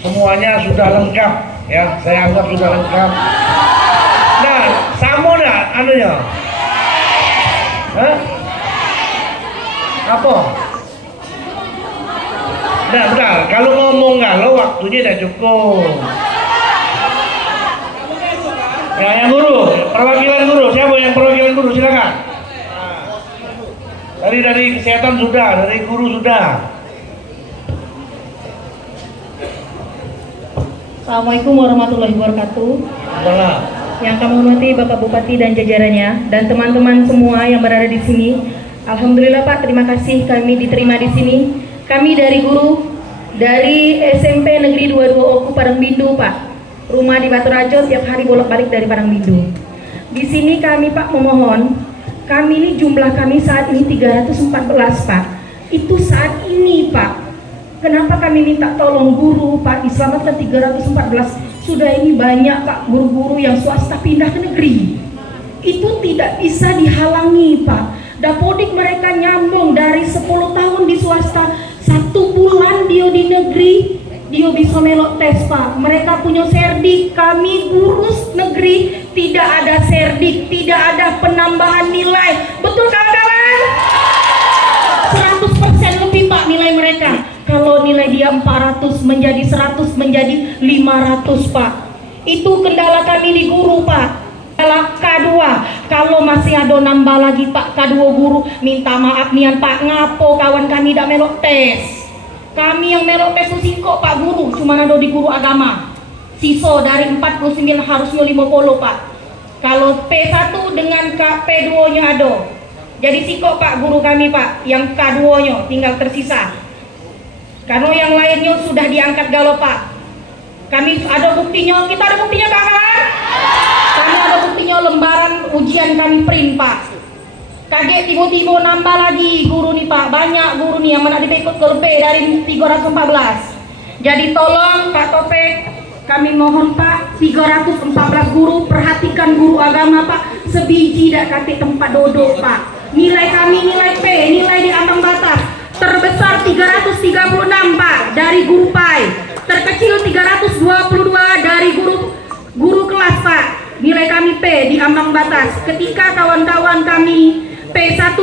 semuanya sudah lengkap, ya. Saya anggap sudah lengkap. Nah, sama dah anunya. Hah? Apa? Nah, bentar. Kalau ngomong galau, waktunya dah cukup. Ya, yang guru, perwakilan guru. Siapa yang perwakilan guru? Silakan. Dari kesehatan sudah, dari guru sudah. Assalamualaikum warahmatullahi wabarakatuh. Salam. Yang kami hormati Bapak Bupati dan jajarannya dan teman-teman semua yang berada di sini. Alhamdulillah, Pak, terima kasih kami diterima di sini. Kami dari guru dari SMP Negeri 22 Oku Parangbindu, Pak. Rumah di Batu Rajo, tiap hari bolak-balik dari Parangbindu. Di sini kami, Pak, memohon, kami ini jumlah kami saat ini 314, Pak. Itu saat ini, Pak. Kenapa kami minta tolong guru, Pak, diselamatkan 314? Sudah ini banyak, Pak, guru-guru yang swasta pindah ke negeri. Itu tidak bisa dihalangi, Pak. Dapodik mereka nyambung dari 10 tahun di swasta, 1 bulan dia di negeri, dia bisa melok tes, Pak. Mereka punya serdik, kami guru negeri tidak ada serdik, tidak ada penambahan nilai. Betul kawan-kawan? 100% lebih, Pak, nilai mereka. Kalau nilai dia 400 menjadi 100 menjadi 500, Pak. Itu kendala kami di guru, Pak. adalah K2. Kalau masih ada nambah lagi Pak K2 guru, minta maaf nian Pak, ngapo kawan kami tidak melok tes. Kami yang melok tes itu kok Pak guru, cuma ada di guru agama. Siso dari 49 harusnya 50 Pak. Kalau P1 dengan P2 nya ada. Jadi sikok Pak guru kami Pak, yang K2 nya tinggal tersisa. Karena yang lainnya sudah diangkat galau Pak. Kami ada buktinya, kita ada buktinya kawan? Kami ada buktinya lembaran ujian kami print Pak. Kaget tiba-tiba nambah lagi guru nih Pak, banyak guru nih yang mana ikut ke lebih dari 314. Jadi tolong Pak Topik, kami mohon Pak, 314 guru, perhatikan guru agama Pak, sebiji dak kate tempat duduk Pak. Nilai kami nilai P, nilai di ambang batas. Terbesar 336 Pak dari guru PAI. Terkecil 322 dari guru kelas Pak. Nilai kami P di ambang batas. Ketika kawan-kawan kami P1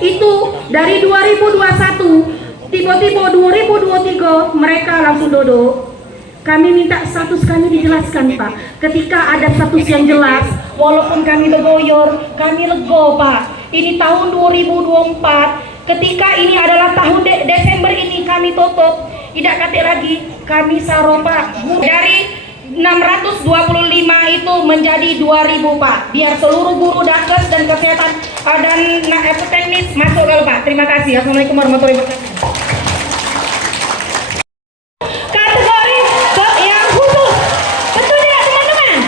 itu dari 2021 tiba-tiba 2023 mereka langsung duduk. Kami minta status kami dijelaskan Pak. Ketika ada status yang jelas, walaupun kami legoyor, kami lego Pak. Ini tahun 2024, ketika ini adalah tahun Desember ini kami tutup, tidak kate lagi kami saropa dari 625 itu menjadi 2000 Pak, biar seluruh guru dakes dan kesehatan dan teknis masuk ke Pak. Terima kasih. Assalamualaikum warahmatullahi wabarakatuh. Kategori yang khusus, betul tidak teman-teman?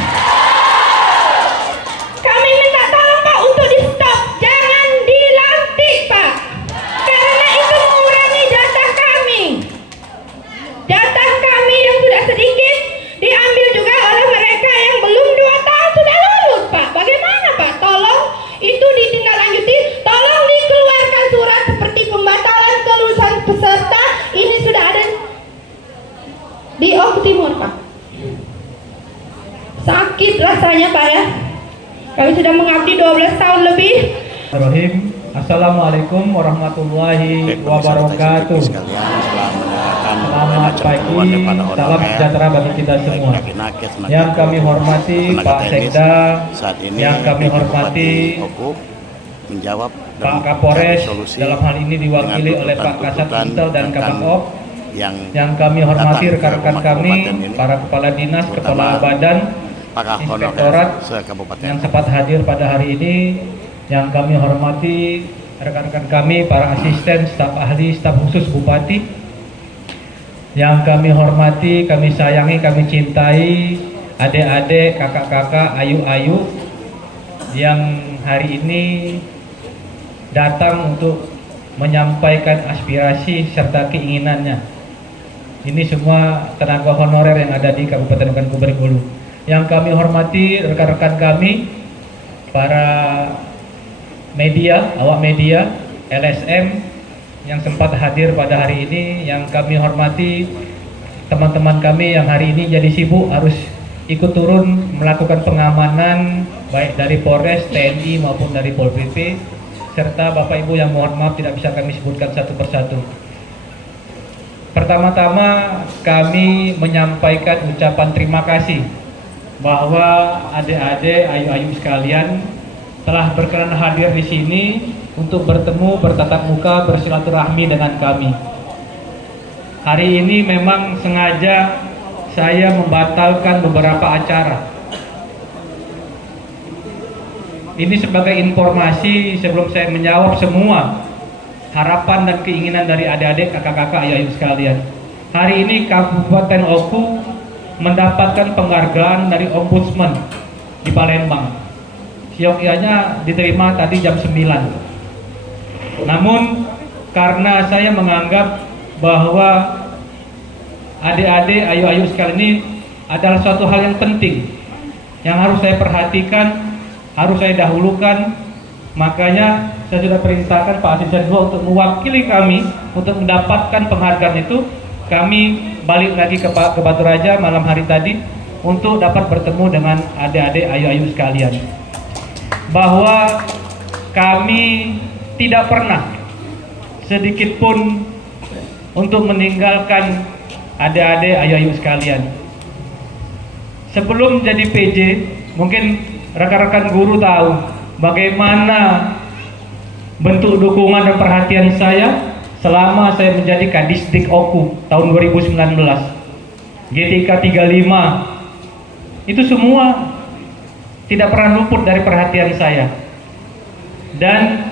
Kami minta tolong Pak untuk di stop, jangan dilantik Pak, karena itu mengurangi jatah kami. Jatah kami yang sudah sedikit diambil juga oleh mereka yang belum 2 tahun sudah lulus Pak. Bagaimana Pak? Tolong itu ditindaklanjuti. Tolong dikeluarkan surat seperti pembatalan kelulusan peserta. Ini sudah ada di Oku Timur Pak. Sakit rasanya Pak ya. Kami sudah mengabdi 12 tahun lebih. Assalamualaikum warahmatullahi wabarakatuh. Selamat pagi, salam sejahtera bagi kita semua. Yang kami hormati Pak Sekda, yang kami hormati menjawab Pak Kapolres, dalam hal ini diwakili oleh Pak Kasat Intel dan Kabak yang kami hormati rekan-rekan kami, para kepala dinas, kepala badan, inspektorat yang sempat hadir pada hari ini, yang kami hormati rekan-rekan kami, para asisten, staf ahli, staf khusus Bupati, yang kami hormati, kami sayangi, kami cintai, adik-adik, kakak-kakak, ayu-ayu yang hari ini datang untuk menyampaikan aspirasi serta keinginannya. Ini semua tenaga honorer yang ada di Kabupaten Bengkulu. Yang kami hormati rekan-rekan kami, para media, awak media, LSM yang sempat hadir pada hari ini, yang kami hormati teman-teman kami yang hari ini jadi sibuk harus ikut turun melakukan pengamanan baik dari Polres, TNI maupun dari Pol PP, serta Bapak Ibu yang mohon maaf tidak bisa kami sebutkan satu persatu. Pertama-tama kami menyampaikan ucapan terima kasih bahwa adik-adik, ayu-ayu sekalian telah berkenan hadir di sini untuk bertemu, bertatap muka, bersilaturahmi dengan kami. Hari ini memang sengaja saya membatalkan beberapa acara. Ini sebagai informasi sebelum saya menjawab semua harapan dan keinginan dari adik-adik, kakak-kakak, ayu-ayu sekalian. Hari ini Kabupaten Oku mendapatkan penghargaan dari Ombudsman di Palembang. Siokianya diterima tadi jam 9. Namun karena saya menganggap bahwa adik-adik, ayu-ayu sekalian ini adalah suatu hal yang penting yang harus saya perhatikan, harus saya dahulukan, makanya saya sudah perintahkan Pak Asisten 2 untuk mewakili kami untuk mendapatkan penghargaan itu. Kami balik lagi ke Batu Raja malam hari tadi untuk dapat bertemu dengan adik-adik, ayu-ayu sekalian, bahwa kami tidak pernah sedikit pun untuk meninggalkan adik-adik, ayu-ayu sekalian. Sebelum jadi PJ, mungkin rekan-rekan guru tahu bagaimana bentuk dukungan dan perhatian saya selama saya menjadi Kadisdik Oku tahun 2019, GTK 35, itu semua tidak pernah luput dari perhatian saya. Dan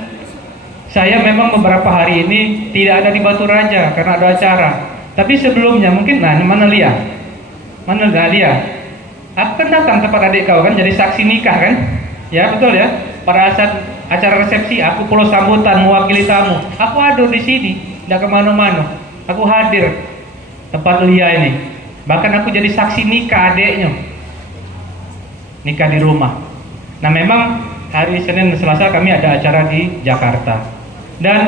saya memang beberapa hari ini tidak ada di Batu Raja karena ada acara. Tapi sebelumnya mungkin, mana Lia? Aku kan datang tempat adik kau kan, jadi saksi nikah kan? Ya betul ya. Pada saat acara resepsi, aku pulau sambutan mewakili tamu. Aku ada di sini, tidak kemana-mana. Aku hadir tempat Lia ini. Bahkan aku jadi saksi nikah adiknya. Nikah di rumah. Nah memang hari Senin dan Selasa kami ada acara di Jakarta. Dan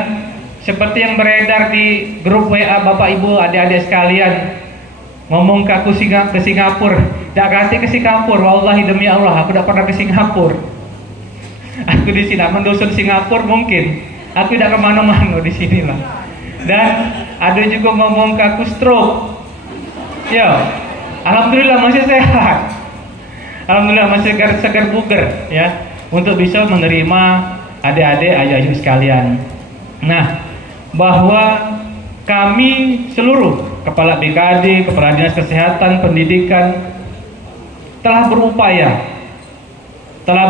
seperti yang beredar di grup WA Bapak Ibu adik-adik sekalian, ngomong ke aku ke Singapura, tidak ganti ke Singapura, wallahi demi Allah aku tidak pernah ke Singapura. Aku di sini mendusun Singapura mungkin, aku tidak kemana-mana di sini lah. Dan ada juga ngomong ke aku stroke, ya, alhamdulillah masih sehat, alhamdulillah masih segar bugar ya, untuk bisa menerima adik-adik ayah-ayah sekalian. Nah, bahwa kami seluruh Kepala BKD, Kepala Dinas Kesehatan, Pendidikan telah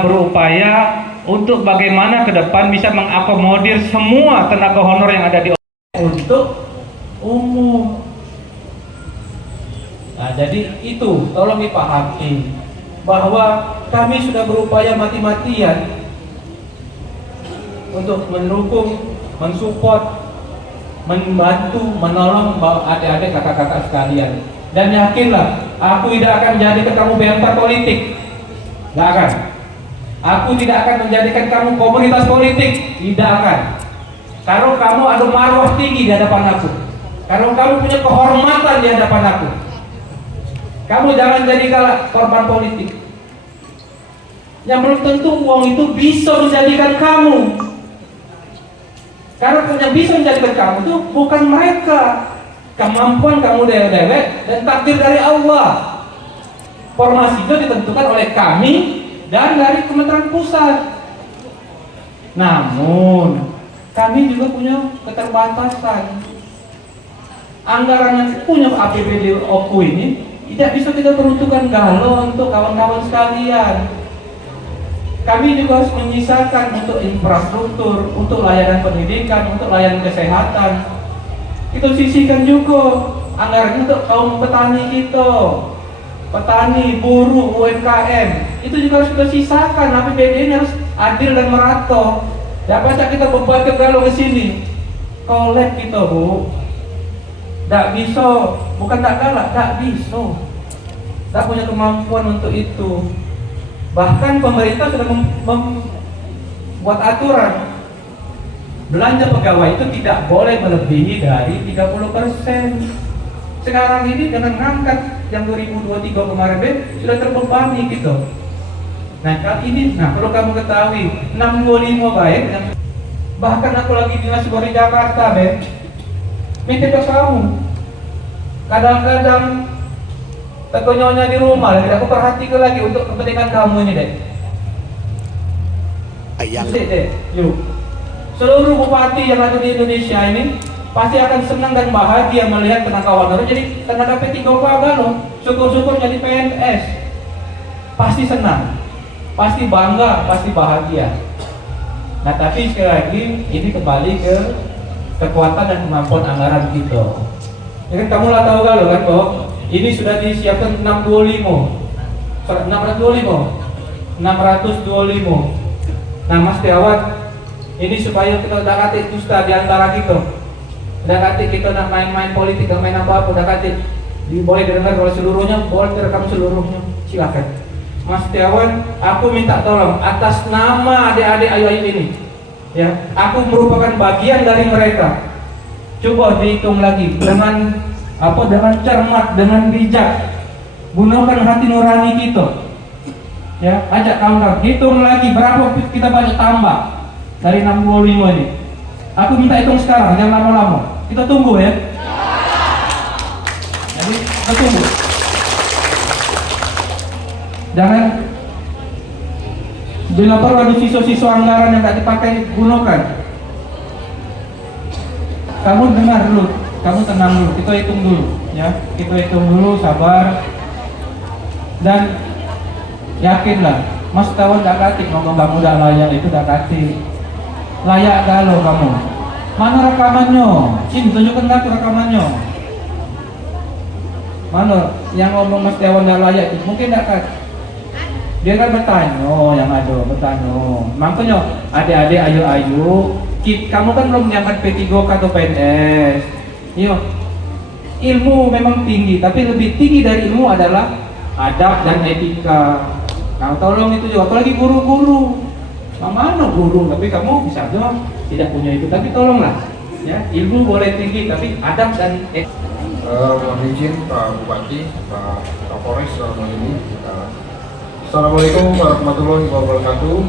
berupaya untuk bagaimana ke depan bisa mengakomodir semua tenaga honor yang ada di untuk umum. Nah, jadi itu tolong dipahami bahwa kami sudah berupaya mati-matian untuk mendukung, mensupport, membantu, menolong adik-adik kakak-kakak sekalian. Dan yakinlah, aku tidak akan jadi kamu bentar politik, tidak akan. Aku tidak akan menjadikan kamu komunitas politik, tidak akan. Kalau kamu ada marwah tinggi di hadapan aku, kalau kamu punya kehormatan di hadapan aku, kamu jangan jadi korban politik. Yang belum tentu uang itu bisa menjadikan kamu. Karena yang bisa menjadikan kamu itu bukan mereka, kemampuan kamu dewek dan takdir dari Allah. Formasi itu ditentukan oleh kami dan dari Kementerian Pusat. Namun kami juga punya keterbatasan. Anggaran yang punya APBD Oku ini tidak bisa kita peruntukkan galau untuk kawan-kawan sekalian. Kami juga harus menyisakan untuk infrastruktur, untuk layanan pendidikan, untuk layanan kesehatan. Itu sisihkan juga anggaran untuk kaum petani kita, petani, buruh, UMKM. Itu juga harus kita sisakan. APBD ini harus adil dan merata. Tidak bisa kita beban ke galau ke sini. Kolek kita, Bu. Tidak bisa, bukan tak galak, tak bisa. Tak punya kemampuan untuk itu. Bahkan pemerintah sudah membuat aturan belanja pegawai itu tidak boleh melebihi dari 30%. Sekarang ini dengan ngangkat yang 2023 kemarin sudah terbebani gitu. Nah kali ini, perlu kamu ketahui 625 baik. Bahkan aku lagi dinas di Jakarta minta ke kamu. Kadang-kadang tekonyonya di rumah, tidak aku perhatikan lagi untuk kepentingan kamu ini yuk. Seluruh bupati yang ada di Indonesia ini pasti akan senang dan bahagia melihat tenaga honor jadi tenaga P3K loh. Syukur-syukur jadi PNS. Pasti senang, pasti bangga, pasti bahagia. Nah tapi sekali lagi ini kembali ke kekuatan dan kemampuan anggaran kita. Ya kan kamu lah tahu kan kok. Ini sudah disiapkan 625. Nah Mas Tiawan, ini supaya kita udah kate dusta di antara kita. Udah kate kita nak main-main politik, nak main apa-apa, udah kate boleh didengar oleh seluruhnya, boleh direkam seluruhnya. Silakan. Mas Tiawan, aku minta tolong atas nama adik-adik ayu-ayu ini. Ya, aku merupakan bagian dari mereka. Coba dihitung lagi dengan cermat, dengan bijak, gunakan hati nurani kita. Ya, ajak kawan-kawan, hitung lagi berapa kita banyak tambah dari 65 ini. Aku minta hitung sekarang, jangan lama-lama. Kita tunggu ya. Jadi kita tunggu. Jangan Bila perlu ada sisa-sisa anggaran yang tidak dipakai digunakan. Kamu dengar dulu, kamu tenang dulu, kita hitung dulu, ya, kita hitung dulu, sabar, dan yakinlah, Mas Tawan tak katik ngomong kamu dah layak itu tak katik, layak galau kamu. Mana rekamannya? Sini tunjukkan aku rekamannya. Mana yang ngomong Mas Tawan tak layak itu? Mungkin tak katik. Dia kan bertanya, yang ada bertanya. Makanya adik-adik ayo. Kamu kan belum menyangkat P3 atau PNS. Yo, ilmu memang tinggi, tapi lebih tinggi dari ilmu adalah adab dan etika. Nah, tolong itu juga, apalagi guru-guru. Mana guru, tapi kamu bisa aja tidak punya itu. Tapi tolonglah, ya, ilmu boleh tinggi, tapi adab dan etika. Mohon izin Pak Bupati, Pak Kapolres selama ini. Assalamualaikum warahmatullahi wabarakatuh.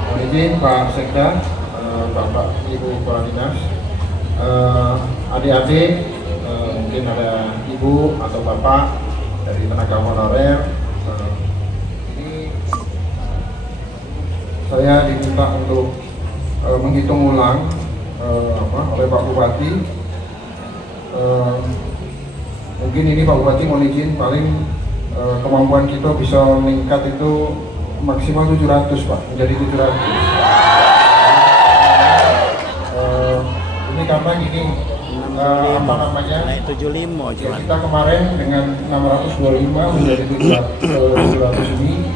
Mohon izin Pak Sekda, Bapak Ibu Kepala Dinas, adik-adik, mungkin ada ibu atau bapak dari tenaga honorer. Ini saya diminta untuk menghitung ulang oleh Pak Bupati. Mungkin ini Pak Bupati mohon izin, paling kemampuan kita bisa meningkat itu maksimal 700 Pak, menjadi 700. Ini karena gini, apa namanya, 75 ya, kita kemarin dengan 625 menjadi 700 ini,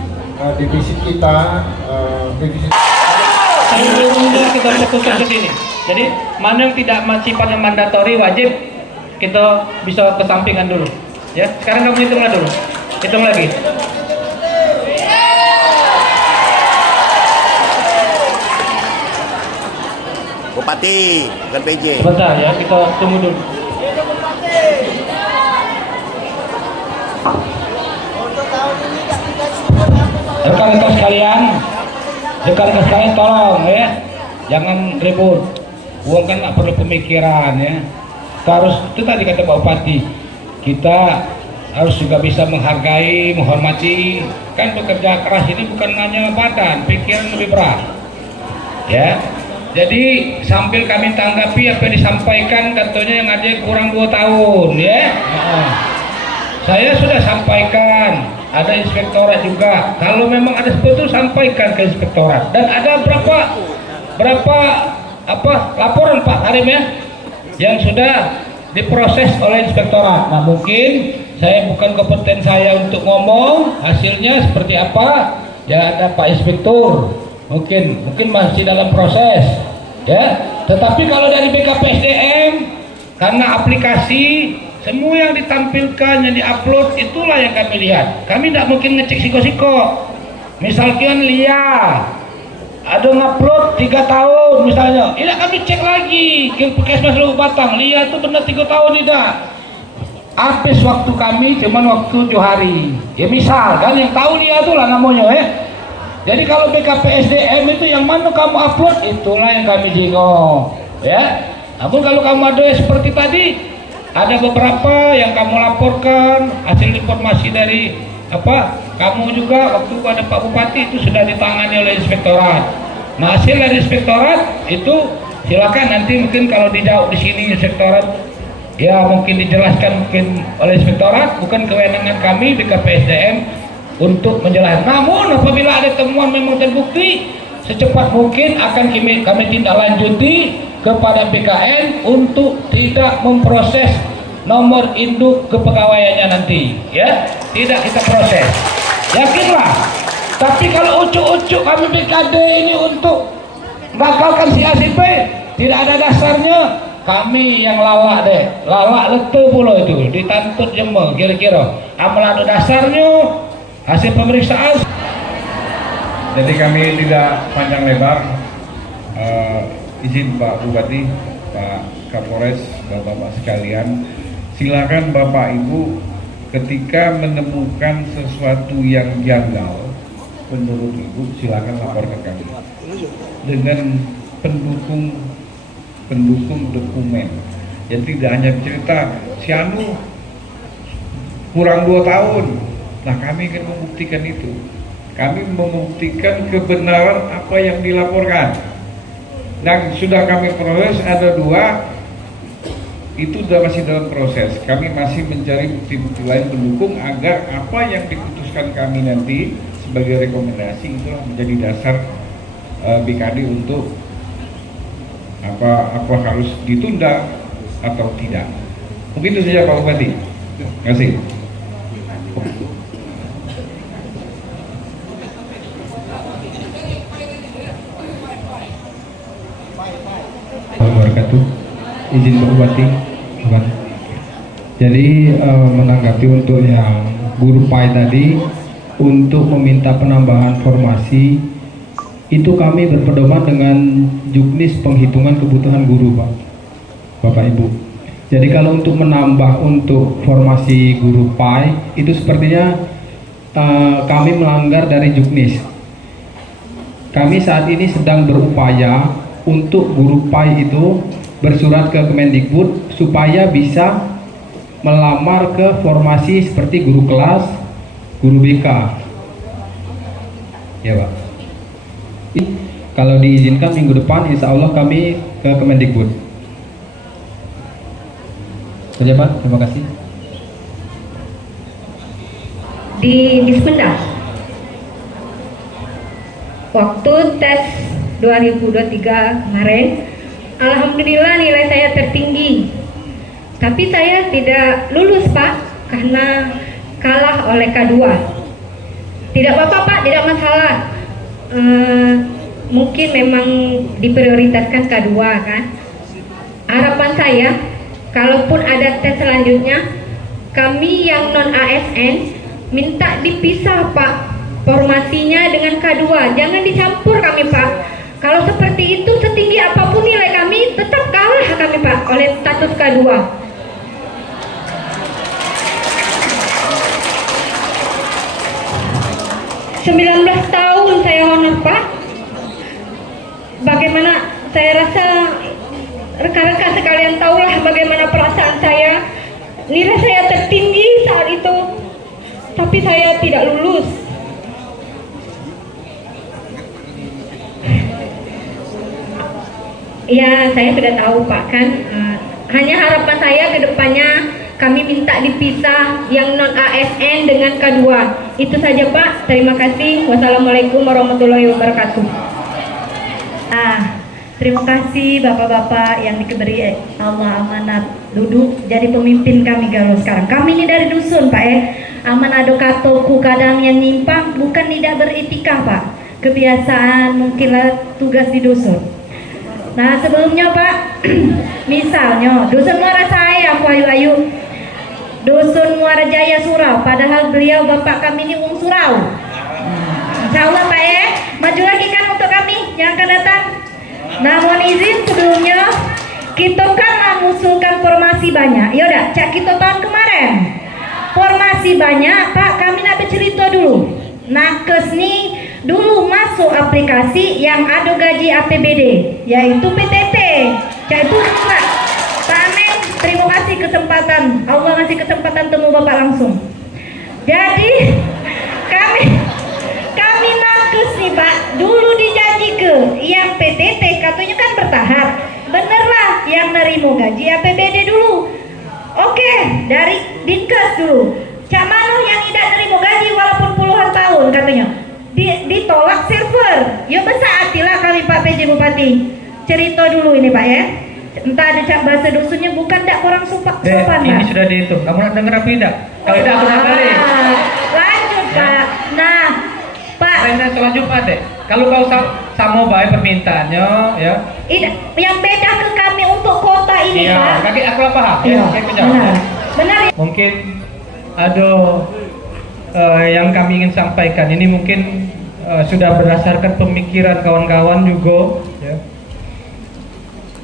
defisit kita, defisit. Kita fokuskan ke sini. Jadi mana yang tidak sifatnya mandatori wajib kita bisa kesampingkan dulu. Ya, sekarang kamu hitunglah dulu. Hitung lagi. Bupati, bukan PJ. Sebentar ya, kita tunggu dulu. Rekan-rekan sekalian, tolong ya, jangan ribut. Uang kan nggak perlu pemikiran ya. Harus itu tadi kata Pak Bupati, kita harus juga bisa menghargai, menghormati. Kan bekerja keras ini bukan hanya badan, pikiran lebih berat. Ya. Jadi sambil kami tanggapi apa yang disampaikan, katanya yang ada kurang 2 tahun ya. Saya sudah sampaikan, ada inspektorat juga. Kalau memang ada sesuatu sampaikan ke inspektorat. Dan ada berapa laporan Pak Karim ya yang sudah diproses oleh inspektorat. Nah, mungkin saya bukan kompeten saya untuk ngomong hasilnya seperti apa. Ya ada Pak Inspektur. Mungkin masih dalam proses ya, tetapi kalau dari BKPSDM karena aplikasi semua yang ditampilkan, yang diupload itulah yang kami lihat. Kami tidak mungkin ngecek siko-siko. Misalkan Lia ada ngupload 3 tahun misalnya, tidak kami cek lagi ke Puskesmas Lubuk Batang, Lia itu benar 3 tahun tidak. Habis waktu kami cuman waktu 7 hari. Ya misal kan yang tahu Lia itulah namanya ya. Jadi kalau BKPSDM itu yang mana kamu upload, itulah yang kami jengok ya. Namun kalau kamu ada seperti tadi, ada beberapa yang kamu laporkan hasil informasi dari kamu juga waktu ada Pak Bupati itu sudah ditangani oleh inspektorat. Nah, hasil dari inspektorat itu silakan nanti mungkin kalau dijawab di sini inspektorat ya mungkin dijelaskan mungkin oleh inspektorat, bukan kewenangan kami BKPSDM untuk menjelaskan. Namun apabila ada temuan memang terbukti, secepat mungkin akan kami tindak lanjuti kepada BKN untuk tidak memproses nomor induk kepegawaiannya nanti ya, tidak kita proses, yakinlah. Tapi kalau ucuk-ucuk kami BKD ini untuk gagalkan si ACP, tidak ada dasarnya. Kami yang lawak lete pula itu ditantut jema kira-kira amal ada dasarnya hasil pemeriksaan. Jadi kami tidak panjang lebar, izin Pak Bupati, Pak Kapolres, Bapak-bapak sekalian, silakan Bapak Ibu ketika menemukan sesuatu yang janggal menurut Ibu silakan lapor ke kami dengan pendukung dokumen. Jadi tidak hanya cerita si Anu kurang 2 tahun. Nah, kami akan membuktikan itu. kami membuktikan kebenaran apa yang dilaporkan. Dan sudah kami proses ada 2, itu masih dalam proses. Kami masih mencari bukti-bukti lain pendukung agar apa yang diputuskan kami nanti sebagai rekomendasi itu menjadi dasar BKD untuk apa harus ditunda atau tidak. Mungkin itu saja Pak Bupati. Terima kasih. Wabarakatuh. Izin Pak Bupati. Jadi menanggapi untuk yang guru PAI tadi, untuk meminta penambahan formasi itu kami berpedoman dengan juknis penghitungan kebutuhan guru, Pak, Bapak Ibu. Jadi kalau untuk menambah untuk formasi guru PAI itu sepertinya kami melanggar dari juknis. Kami saat ini sedang berupaya untuk guru PAI itu bersurat ke Kemendikbud supaya bisa melamar ke formasi seperti guru kelas, guru BK. Ya Pak. Kalau diizinkan minggu depan insya Allah kami ke Kemendikbud. Saja Pak, terima kasih. Di Dispenda, waktu tes 2023 kemarin, alhamdulillah nilai saya tertinggi. Tapi saya tidak lulus Pak, karena kalah oleh K2. Tidak apa-apa Pak, tidak masalah. Mungkin memang diprioritaskan K2 kan. Harapan saya, kalaupun ada tes selanjutnya, kami yang non ASN minta dipisah Pak formasinya dengan K2, jangan dicampur kami Pak. Kalau seperti itu, setinggi apapun nilai kami tetap kalah kami Pak oleh status K2. 19 tahun saya honor Pak. Bagaimana saya rasa rekan-rekan sekalian tahulah bagaimana perasaan saya. Nilai saya tertinggi saat itu, tapi saya tidak lulus. Ya, saya sudah tahu Pak kan. Hanya harapan saya ke depannya kami minta dipisah yang non ASN dengan K2. Itu saja Pak. Terima kasih. Wassalamualaikum warahmatullahi wabarakatuh. Terima kasih Bapak-bapak yang diberi Allah amanat duduk jadi pemimpin kami galau sekarang. Kami ini dari dusun Pak amanado katoku kadang yang nyimpang bukan tidak beretika Pak. Kebiasaan mungkinlah tugas di dusun. Nah sebelumnya Pak, misalnya dusun Muara saya Pak Ayu, dusun Muara Jaya Surau, padahal beliau bapak kami ini Wong Surau. Insya Allah Pak maju lagi kan untuk kami yang akan datang. Nah mohon izin sebelumnya kita kan mengusulkan formasi banyak. Yaudah, cak kita tahun kemarin formasi banyak Pak, kami nak bercerita dulu. Nakes nih dulu masuk aplikasi yang ada gaji APBD yaitu PTT. Cak itu Pak Amin, terima kasih kesempatan. Allah ngasih kesempatan temu Bapak langsung. Jadi kami nakes nih Pak, dulu dijanji ke yang PTT katanya kan bertahap. Benerlah yang nerimo gaji APBD dulu. Oke, dari Dinkes dulu. Cak Manu yang tidak nerimo gaji walaupun puluhan tahun katanya. Ditolak server. Ya besar hatilah kami Pak PJ Bupati. Cerita dulu ini Pak ya. Entah ada cak bahasa dusunnya bukan tak kurang sopan ini sudah dihitung. Kamu nak dengar apa tidak? Kalau tidak aku nak balik. Lanjut Pak. Nah Pak. Saya selanjutnya deh. Kalau kau sama baik permintaannya, ya. Yang beda ke kami untuk kota ini iya, Pak. Kaki aku paham. Iya, benar. Mungkin ada yang kami ingin sampaikan. Ini mungkin sudah berdasarkan pemikiran kawan-kawan juga. Ya.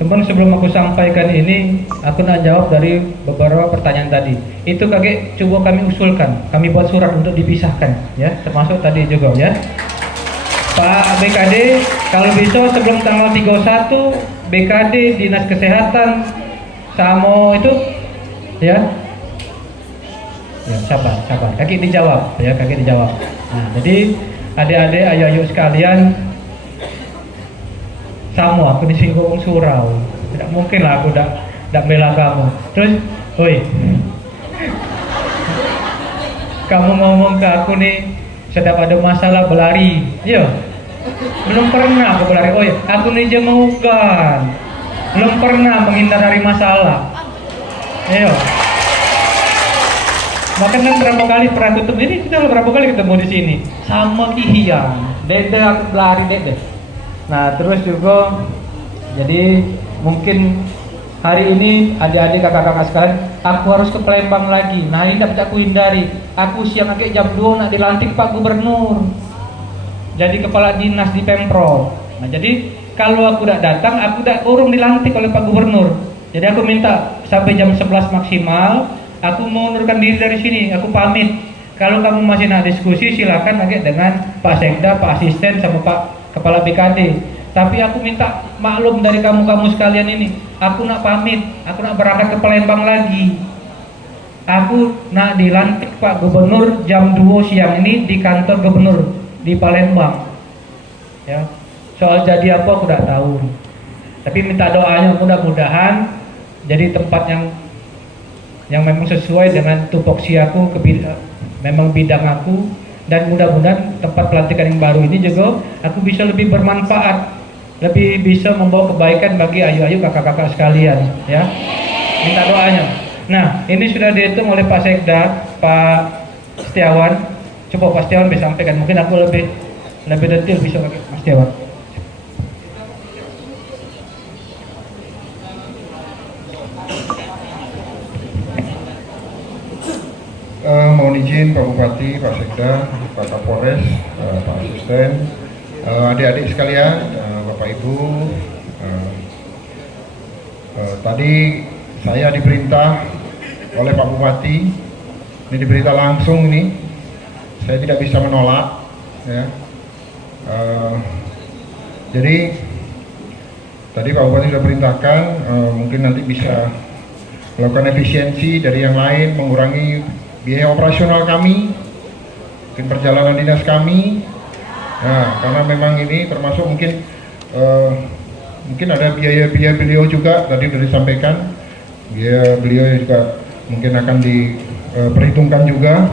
Teman sebelum aku sampaikan ini, aku nak jawab dari beberapa pertanyaan tadi. Itu kakek coba kami usulkan, kami buat surat untuk dipisahkan, ya, termasuk tadi juga, ya. Pak BKD, kalau bisa sebelum tanggal 31, BKD Dinas Kesehatan sama itu, ya, sabar, kakek dijawab, ya, kakek dijawab. Nah, jadi adik-adik ayu-ayu sekalian, sama aku disinggung surau, tidak mungkin lah aku tidak bela kamu. Terus, woi, kamu ngomong ke aku nih, sedap ada masalah berlari, iya? Belum pernah aku berlari. Oh ya, aku nih jemaukan, belum pernah menghindar dari masalah. Ayo. Makanya berapa kali pernah ketemu ini, kita berapa kali ketemu di sini sama Kihiang, Dede aku berlari Dede. Nah terus juga, jadi mungkin hari ini adik-adik kakak-kakak sekalian, aku harus ke Palembang lagi. Nah ini dapat aku hindari. Aku siang lagi jam 2 nak dilantik Pak Gubernur jadi kepala dinas di Pemprov. Nah jadi kalau aku tidak datang, aku tidak urung dilantik oleh Pak Gubernur. Jadi aku minta sampai jam 11 maksimal. Aku mengundurkan diri dari sini, aku pamit. Kalau kamu masih nak diskusi, silakan lagi dengan Pak Sekda, Pak Asisten, sama Pak Kepala BKD. Tapi aku minta maklum dari kamu-kamu sekalian ini. Aku nak pamit, aku nak berangkat ke Palembang lagi. Aku nak dilantik Pak Gubernur jam 2 siang ini di kantor Gubernur di Palembang. Ya, soal jadi apa aku tidak tahu. Tapi minta doanya mudah-mudahan jadi tempat yang memang sesuai dengan tupoksi aku, memang bidang aku, dan mudah-mudahan tempat pelantikan yang baru ini juga aku bisa lebih bermanfaat, lebih bisa membawa kebaikan bagi ayu-ayu kakak-kakak sekalian, ya. Minta doanya. Nah, ini sudah dihitung oleh Pak Sekda, Pak Setiawan. Coba Pak Setiawan bisa sampaikan, mungkin aku lebih detail bisa pakai Mas Setiawan. Mohon izin Pak Bupati, Pak Sekda, Pak Kapolres, Pak Asisten, adik-adik sekalian, Bapak Ibu, tadi saya diperintah oleh Pak Bupati, ini diberita langsung ini, saya tidak bisa menolak, ya. Jadi tadi Pak Bupati sudah perintahkan, mungkin nanti bisa melakukan efisiensi dari yang lain, mengurangi biaya operasional kami, mungkin perjalanan dinas kami. Nah, karena memang ini termasuk mungkin ada biaya beliau juga tadi sudah disampaikan, biaya beliau juga mungkin akan diperhitungkan juga.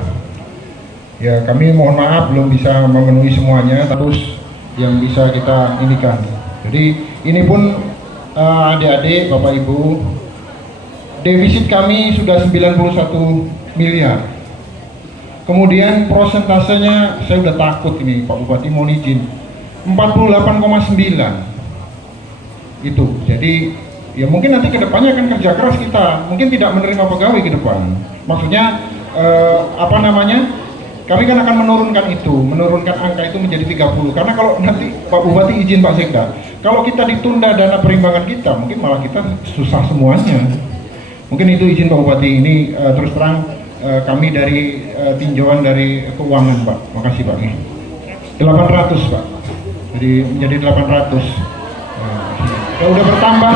Ya, kami mohon maaf belum bisa memenuhi semuanya, terus yang bisa kita indikan. Jadi ini pun adik-adik, Bapak Ibu, defisit kami sudah 91 miliar. Kemudian prosentasenya saya udah takut ini Pak Bupati, mohon izin 48,9 itu. Jadi ya mungkin nanti kedepannya akan kerja keras kita, mungkin tidak menerima pegawai ke depan. Maksudnya kami kan akan menurunkan angka itu menjadi 30. Karena kalau nanti Pak Bupati izin Pak Sekda, kalau kita ditunda dana perimbangan kita, mungkin malah kita susah semuanya. Mungkin itu izin Pak Bupati. Ini terus terang kami dari tinjauan dari keuangan Pak. Makasih Pak. 800 Pak. Jadi menjadi 800. Ya udah bertambah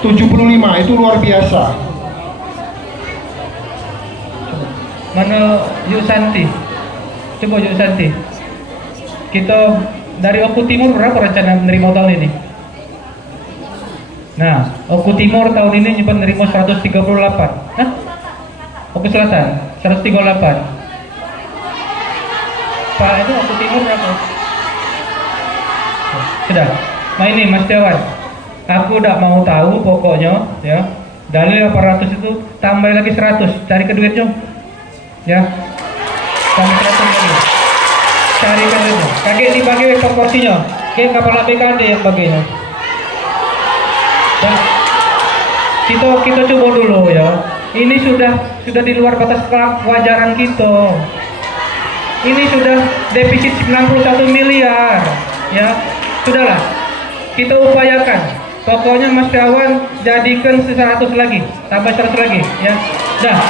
175, itu luar biasa. Mana Yuk Santi? Coba Yuk Santi. Kita dari Oku Timur berapa rencana menerima tahun ini? Nah, Oku Timur tahun ini nyimpan menerima 138. Hah? Oku Selatan 138. Pak, itu Oku Timur berapa? Sudah. Nah ini Mas Dewan, aku udah mau tahu pokoknya, ya. Dari 800 itu tambah lagi 100, cari ke duitnya. Ya, tambah 100 lagi. Cari ke duitnya. Kakek dibagi proporsinya. Kayak kepala BKD yang baginya. Ya. Kita coba dulu ya. Ini sudah di luar batas kewajaran kita. Ini sudah defisit 91 miliar, ya. Sudahlah, kita upayakan. Pokoknya Mas Dewan jadikan 100 lagi, tambah 100 lagi, ya. Dah.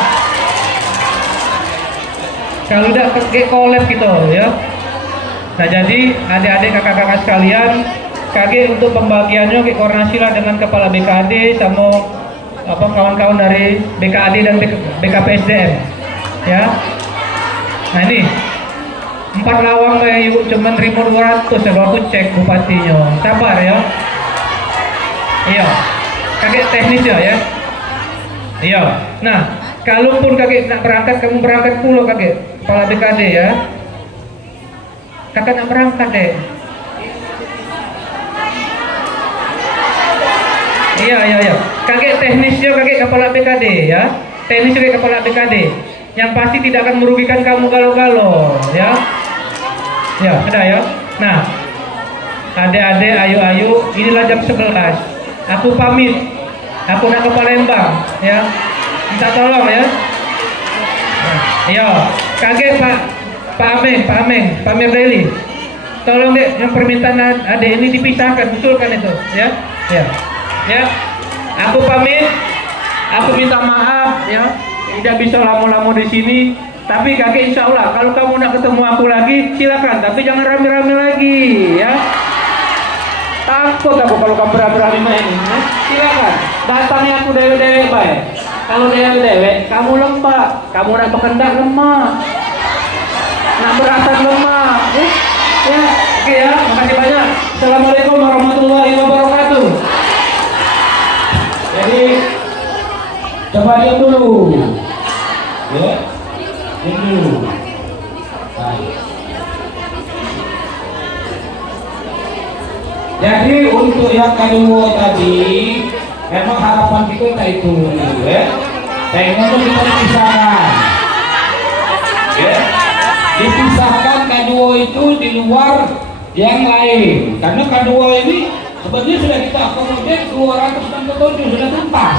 Kalau udah kayak kolab gitu, ya. Nah jadi adik-adik kakak-kakak sekalian, KG untuk pembagiannya koordinasi lah dengan kepala BKD sama kawan-kawan dari BKD dan BKPSDM, ya. Nah ini 4 lawang yuk cuman 1.200 ya, aku cek bupatinya. Sabar ya. Iya. Kakek teknis ya. Iya. Nah, kalaupun kakek nak berangkat, kamu berangkat pulau kakek, kepala BKD ya. Kakak nak berangkat deh. Iya. Kakek teknisnya kakek kepala BKD ya. Teknis kakek kepala BKD. Yang pasti tidak akan merugikan kamu galau-galau ya. Ya, sudah ya. Nah, adik-adik, ayo, inilah jam 11. Aku pamit. Aku nak ke Palembang ya. Minta tolong ya. Nah, iya. Kakek Pak Ameng Deli. Tolong deh, yang permintaan adik ini dipisahkan, usulkan itu ya. Ya. Aku pamit. Aku minta maaf ya. Tidak bisa lama-lama di sini. Tapi kakek insya Allah kalau kamu nak ketemu aku lagi silakan, tapi jangan rame-rame lagi ya. Takut aku kalau kamu rame-rame main ini. Silakan datangi aku dewe-dewe baik. Kalau dewe-dewe kamu lemah, kamu nak berkendak lemah, nak berasat lemah. Ya, oke ya. Makasih banyak. Assalamualaikum warahmatullahi wabarakatuh. Jadi coba diam dulu. Ya. Jadi untuk yang kedua tadi memang harapan kita itu ya. Saya ingin kita dipisahkan. Ya. Dipisahkan kedua itu di luar yang lain. Karena kedua ini sebenarnya sudah kita akomodir 267 sudah tuntas.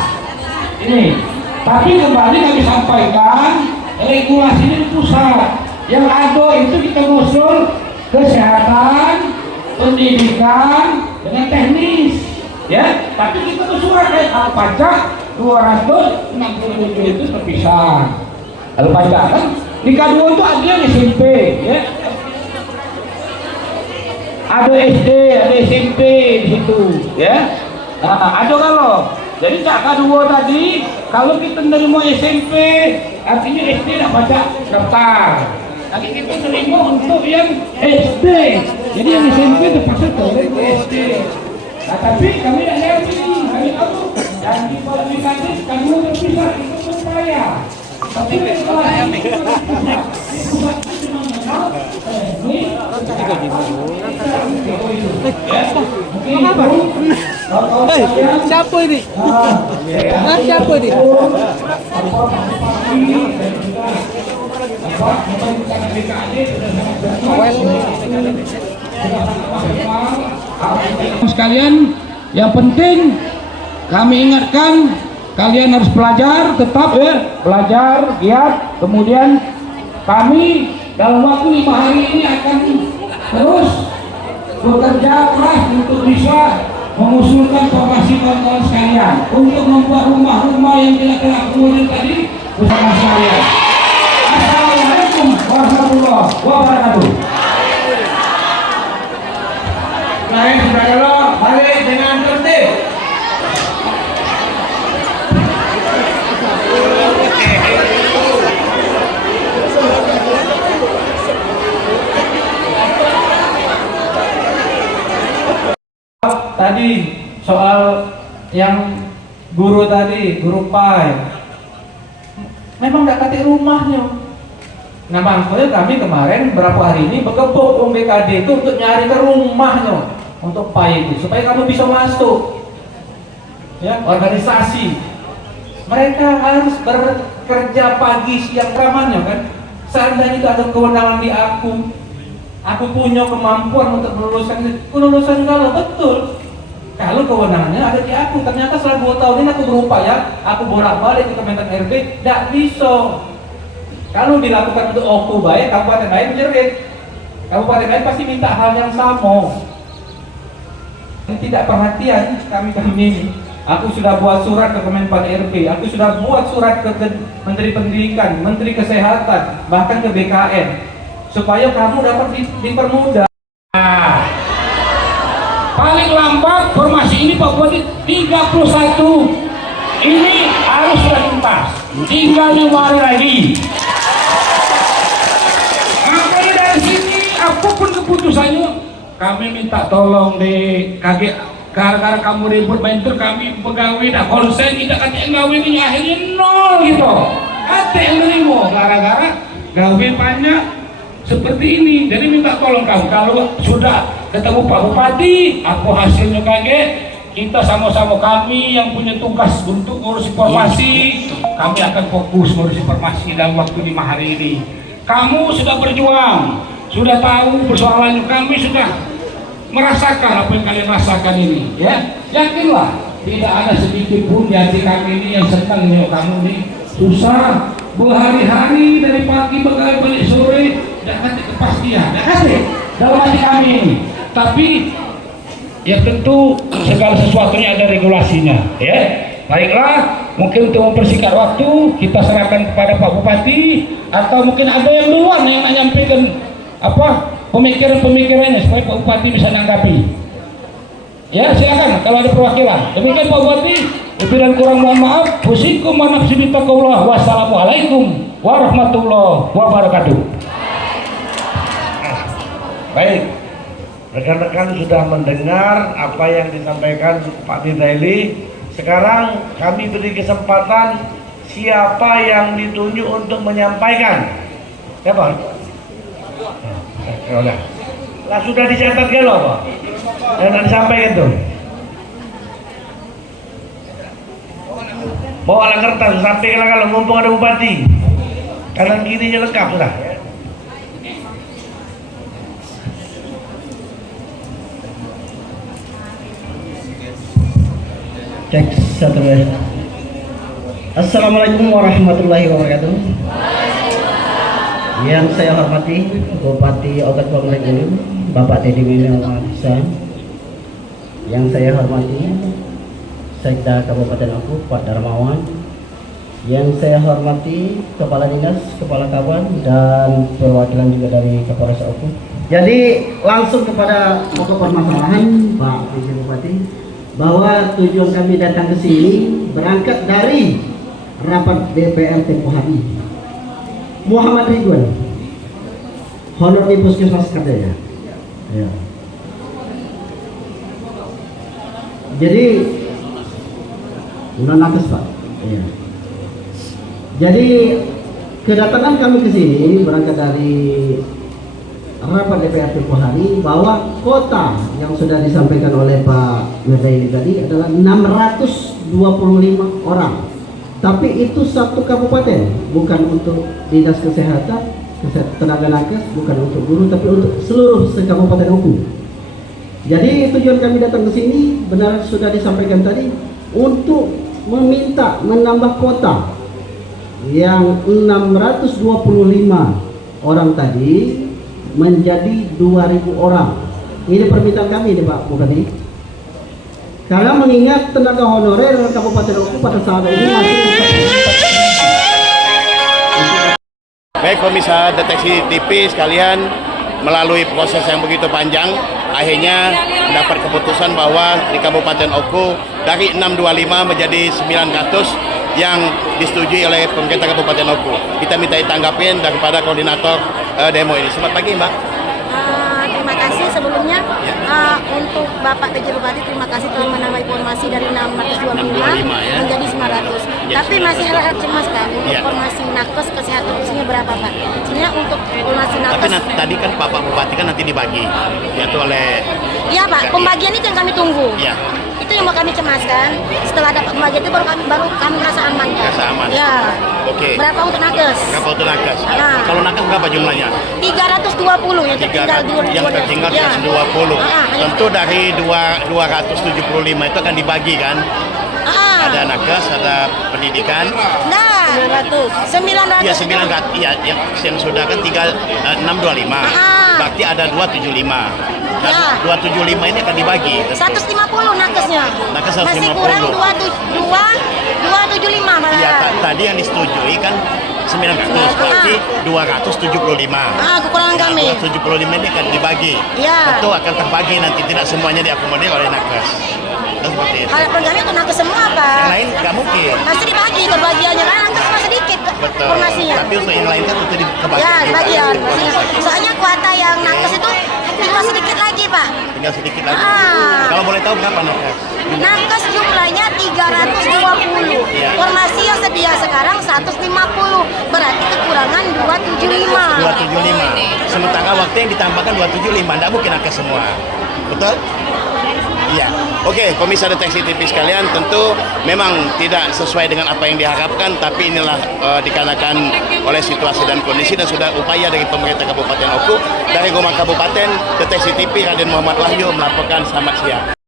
Ini. Tapi kembali kami sampaikan regulasinya di pusat. Yang ada itu kita usul kesehatan, pendidikan dengan teknis. Ya, tapi kita tuh surat kalau pajak 267 itu terpisah. Kalau pajak kan di K2 itu ada yang SMP, ya. Ada SD, ada SMP di situ, ya. Nah, ada kalau. Jadi K2 tadi kalau kita menerima SMP, artinya SD tidak pajak daftar. Tapi kita terima untuk yang SD. Jadi yang SMP terpaksa terima SD. Nah, tapi kami tidak lihat ini, kami tahu yang dikualifikasi kami terpisah itu supaya. Tapi setelah ini siapa ini? Siapa ini? Sekalian, yang penting kami ingatkan kalian harus belajar tetap ya, belajar giat. Kemudian kami dalam waktu 5 hari ini akan terus bekerja keras untuk bisa mengusulkan formasi kawan-kawan sekalian untuk membuat rumah-rumah yang tidak terakomodir tadi bersama saya. Assalamualaikum warahmatullahi wabarakatuh. Baik, saudara, balik dengan tertib. Tadi soal yang guru tadi, guru PAI memang tidak katik rumahnya. Nah makanya kami kemarin berapa hari ini berkebuk BKD itu untuk nyari ke rumahnya untuk PAI itu supaya kamu bisa masuk ya, organisasi. Mereka harus bekerja pagi siang kamarnya kan. Seandainya itu ada kewenangan di aku punya kemampuan untuk meluluskan kalau betul. Kalau kewenangannya ada di aku, ternyata setelah 2 tahun ini aku berupaya, aku bolak-balik ke Kementerian RB, tidak bisa. Kalau dilakukan untuk OKU baik, kabupaten lain jerit. Kabupaten lain pasti minta hal yang sama. Tidak perhatian kami ini. Aku sudah buat surat ke Kemenpan RB, aku sudah buat surat ke Menteri Pendidikan, Menteri Kesehatan, bahkan ke BKN, supaya kamu dapat dipermudah. Paling lambat formasi ini Pak Bupati 31 ini harus sudah tuntas, tinggal 5 hari lagi. Makanya dari sini apapun keputusannya, kami minta tolong deh, kakek, gara-gara kamu ribut mentor kami pegawai dah konsen kita kata yang gawe ini akhirnya nol gitu, kata yang nerimo gara-gara gawe banyak seperti ini. Jadi minta tolong kamu, kalau sudah ketemu Pak Bupati, apa hasilnya kakek, kita sama-sama kami yang punya tugas untuk ngurus informasi, kami akan fokus ngurus informasi dalam waktu 5 hari ini. Kamu sudah berjuang, sudah tahu persoalannya, kami sudah merasakan apa yang kalian rasakan ini, ya. Yakinlah, tidak ada sedikit pun di hati kami ini yang senang dengan kamu ini susah berhari-hari dari pagi balik sore, tidak ada kepastian, tidak ada dalam hati kami ini. Tapi ya tentu segala sesuatunya ada regulasinya, ya. Baiklah, mungkin untuk mempersingkat waktu kita serahkan kepada Pak Bupati, atau mungkin ada yang duluan yang menyampaikan apa pemikiran-pemikirannya supaya Pak Bupati bisa nanggapi. Ya, silakan kalau ada perwakilan. Demikian Pak Bupati, lebih dan kurang mohon maaf. Husikum wa nafsi bittaqullah. Wassalamualaikum warahmatullahi wabarakatuh. Baik, rekan-rekan sudah mendengar apa yang disampaikan Pak Dirdaili. Sekarang kami beri kesempatan siapa yang ditunjuk untuk menyampaikan. Siapa? Udah. Lah sudah dicatat kan Pak? Yang disampaikan tuh. Bawa kertas, sampaikan kalau mumpung ada bupati. Kanan kirinya lengkap sudah. Cek satu lagi. Assalamualaikum warahmatullahi wabarakatuh. Yang saya hormati Bupati Ogat Pamenggaling, Bapak Dedi Hasan. Yang saya hormati Sekda Kabupaten Oku, Pak Darmawan. Yang saya hormati Kepala Dinas, Kepala Kawan, dan perwakilan juga dari Kapolres Oku. Jadi langsung kepada pokok permasalahan Pak PJ Bupati, bahwa tujuan kami datang ke sini berangkat dari rapat DPR tempoh hari. Muhammad Ridwan, honor di Puskesmas Kadaya. Ya. Jadi non-nakes Pak. Ya. Jadi kedatangan kami ke sini berangkat dari rapat DPR tempoh hari, bahwa kota yang sudah disampaikan oleh Pak Dirdaili tadi adalah 625 orang. Tapi itu satu kabupaten, bukan untuk dinas kesehatan, tenaga nakes, bukan untuk guru, tapi untuk seluruh sekabupaten Oku. Jadi tujuan kami datang ke sini benar sudah disampaikan tadi, untuk meminta menambah kota yang 625 orang tadi menjadi 2.000 orang. Ini permintaan kami nih Pak Bupati. Karena mengingat tenaga honorer Kabupaten Oku pada saat ini masih. Baik pemirsa Deteksi TV sekalian, melalui proses yang begitu panjang, akhirnya mendapat keputusan bahwa di Kabupaten Oku dari 625 menjadi 900 yang disetujui oleh pemerintah Kabupaten Oku. Kita minta tanggapin daripada koordinator demo ini. Selamat pagi Mbak. Terima kasih sebelumnya untuk Bapak PJ Bupati, terima kasih telah menambah informasi dari 625 menjadi 900. Ya, tapi masih hal-hal cemas Pak untuk informasi nakes kesehatan usianya berapa Pak? Sebenarnya untuk informasi nakes. Tapi tadi kan Bapak Bupati kan nanti dibagi, yaitu oleh. Iya Pak, pembagian itu yang kami tunggu. Ya. Itu yang mau kami cemaskan. Setelah dapat pembagian itu baru kami merasa aman Pak. Merasa aman. Ya. Oke. Berapa untuk nakes? Berapa untuk nakes? Kalau nakes berapa jumlahnya? 320 yang tertinggal di yang tertinggal 320. Tentu dari 275 itu akan dibagi kan? Ada nakes, ada pendidikan. Nah, 900. Ya 900. Iya, yang sudah kan 625. Berarti ada 275. Nah, 275 ini akan dibagi. 150 nakesnya. Nakes 150. Masih kurang 275 malah. Iya, tadi yang disetujui kan 900, berarti 275. Kekurangan kami. 275 ini akan dibagi. Iya. Tentu akan terbagi nanti, tidak semuanya diakomodir oleh nakes. Seperti itu. Harapan kami untuk nakes semua, Pak. Yang lain nggak mungkin. Pasti dibagi perbagiannya, karena nakes cuma sedikit Betul. formasinya. Tapi untuk yang lain kan tentu kebagian. Ya, juga. bagian. Soalnya kuota yang nakes itu tinggal sedikit lagi, Pak. Tinggal sedikit lagi. Ah. Kalau boleh tahu berapa nakes? Nakes jumlahnya 320. Ya. Formasi yang sedia sekarang 150. Berarti kekurangan 275. 275. Sementara waktu yang ditambahkan 275, tidak mungkin nakes semua. Betul? Iya. Oke, pemirsa Deteksi TV sekalian, tentu memang tidak sesuai dengan apa yang diharapkan, tapi inilah dikarenakan oleh situasi dan kondisi dan sudah upaya dari pemerintah Kabupaten Oku. Dari Rumah Kabupaten, Deteksi TV Raden Muhammad Wahyu melaporkan. Selamat siang.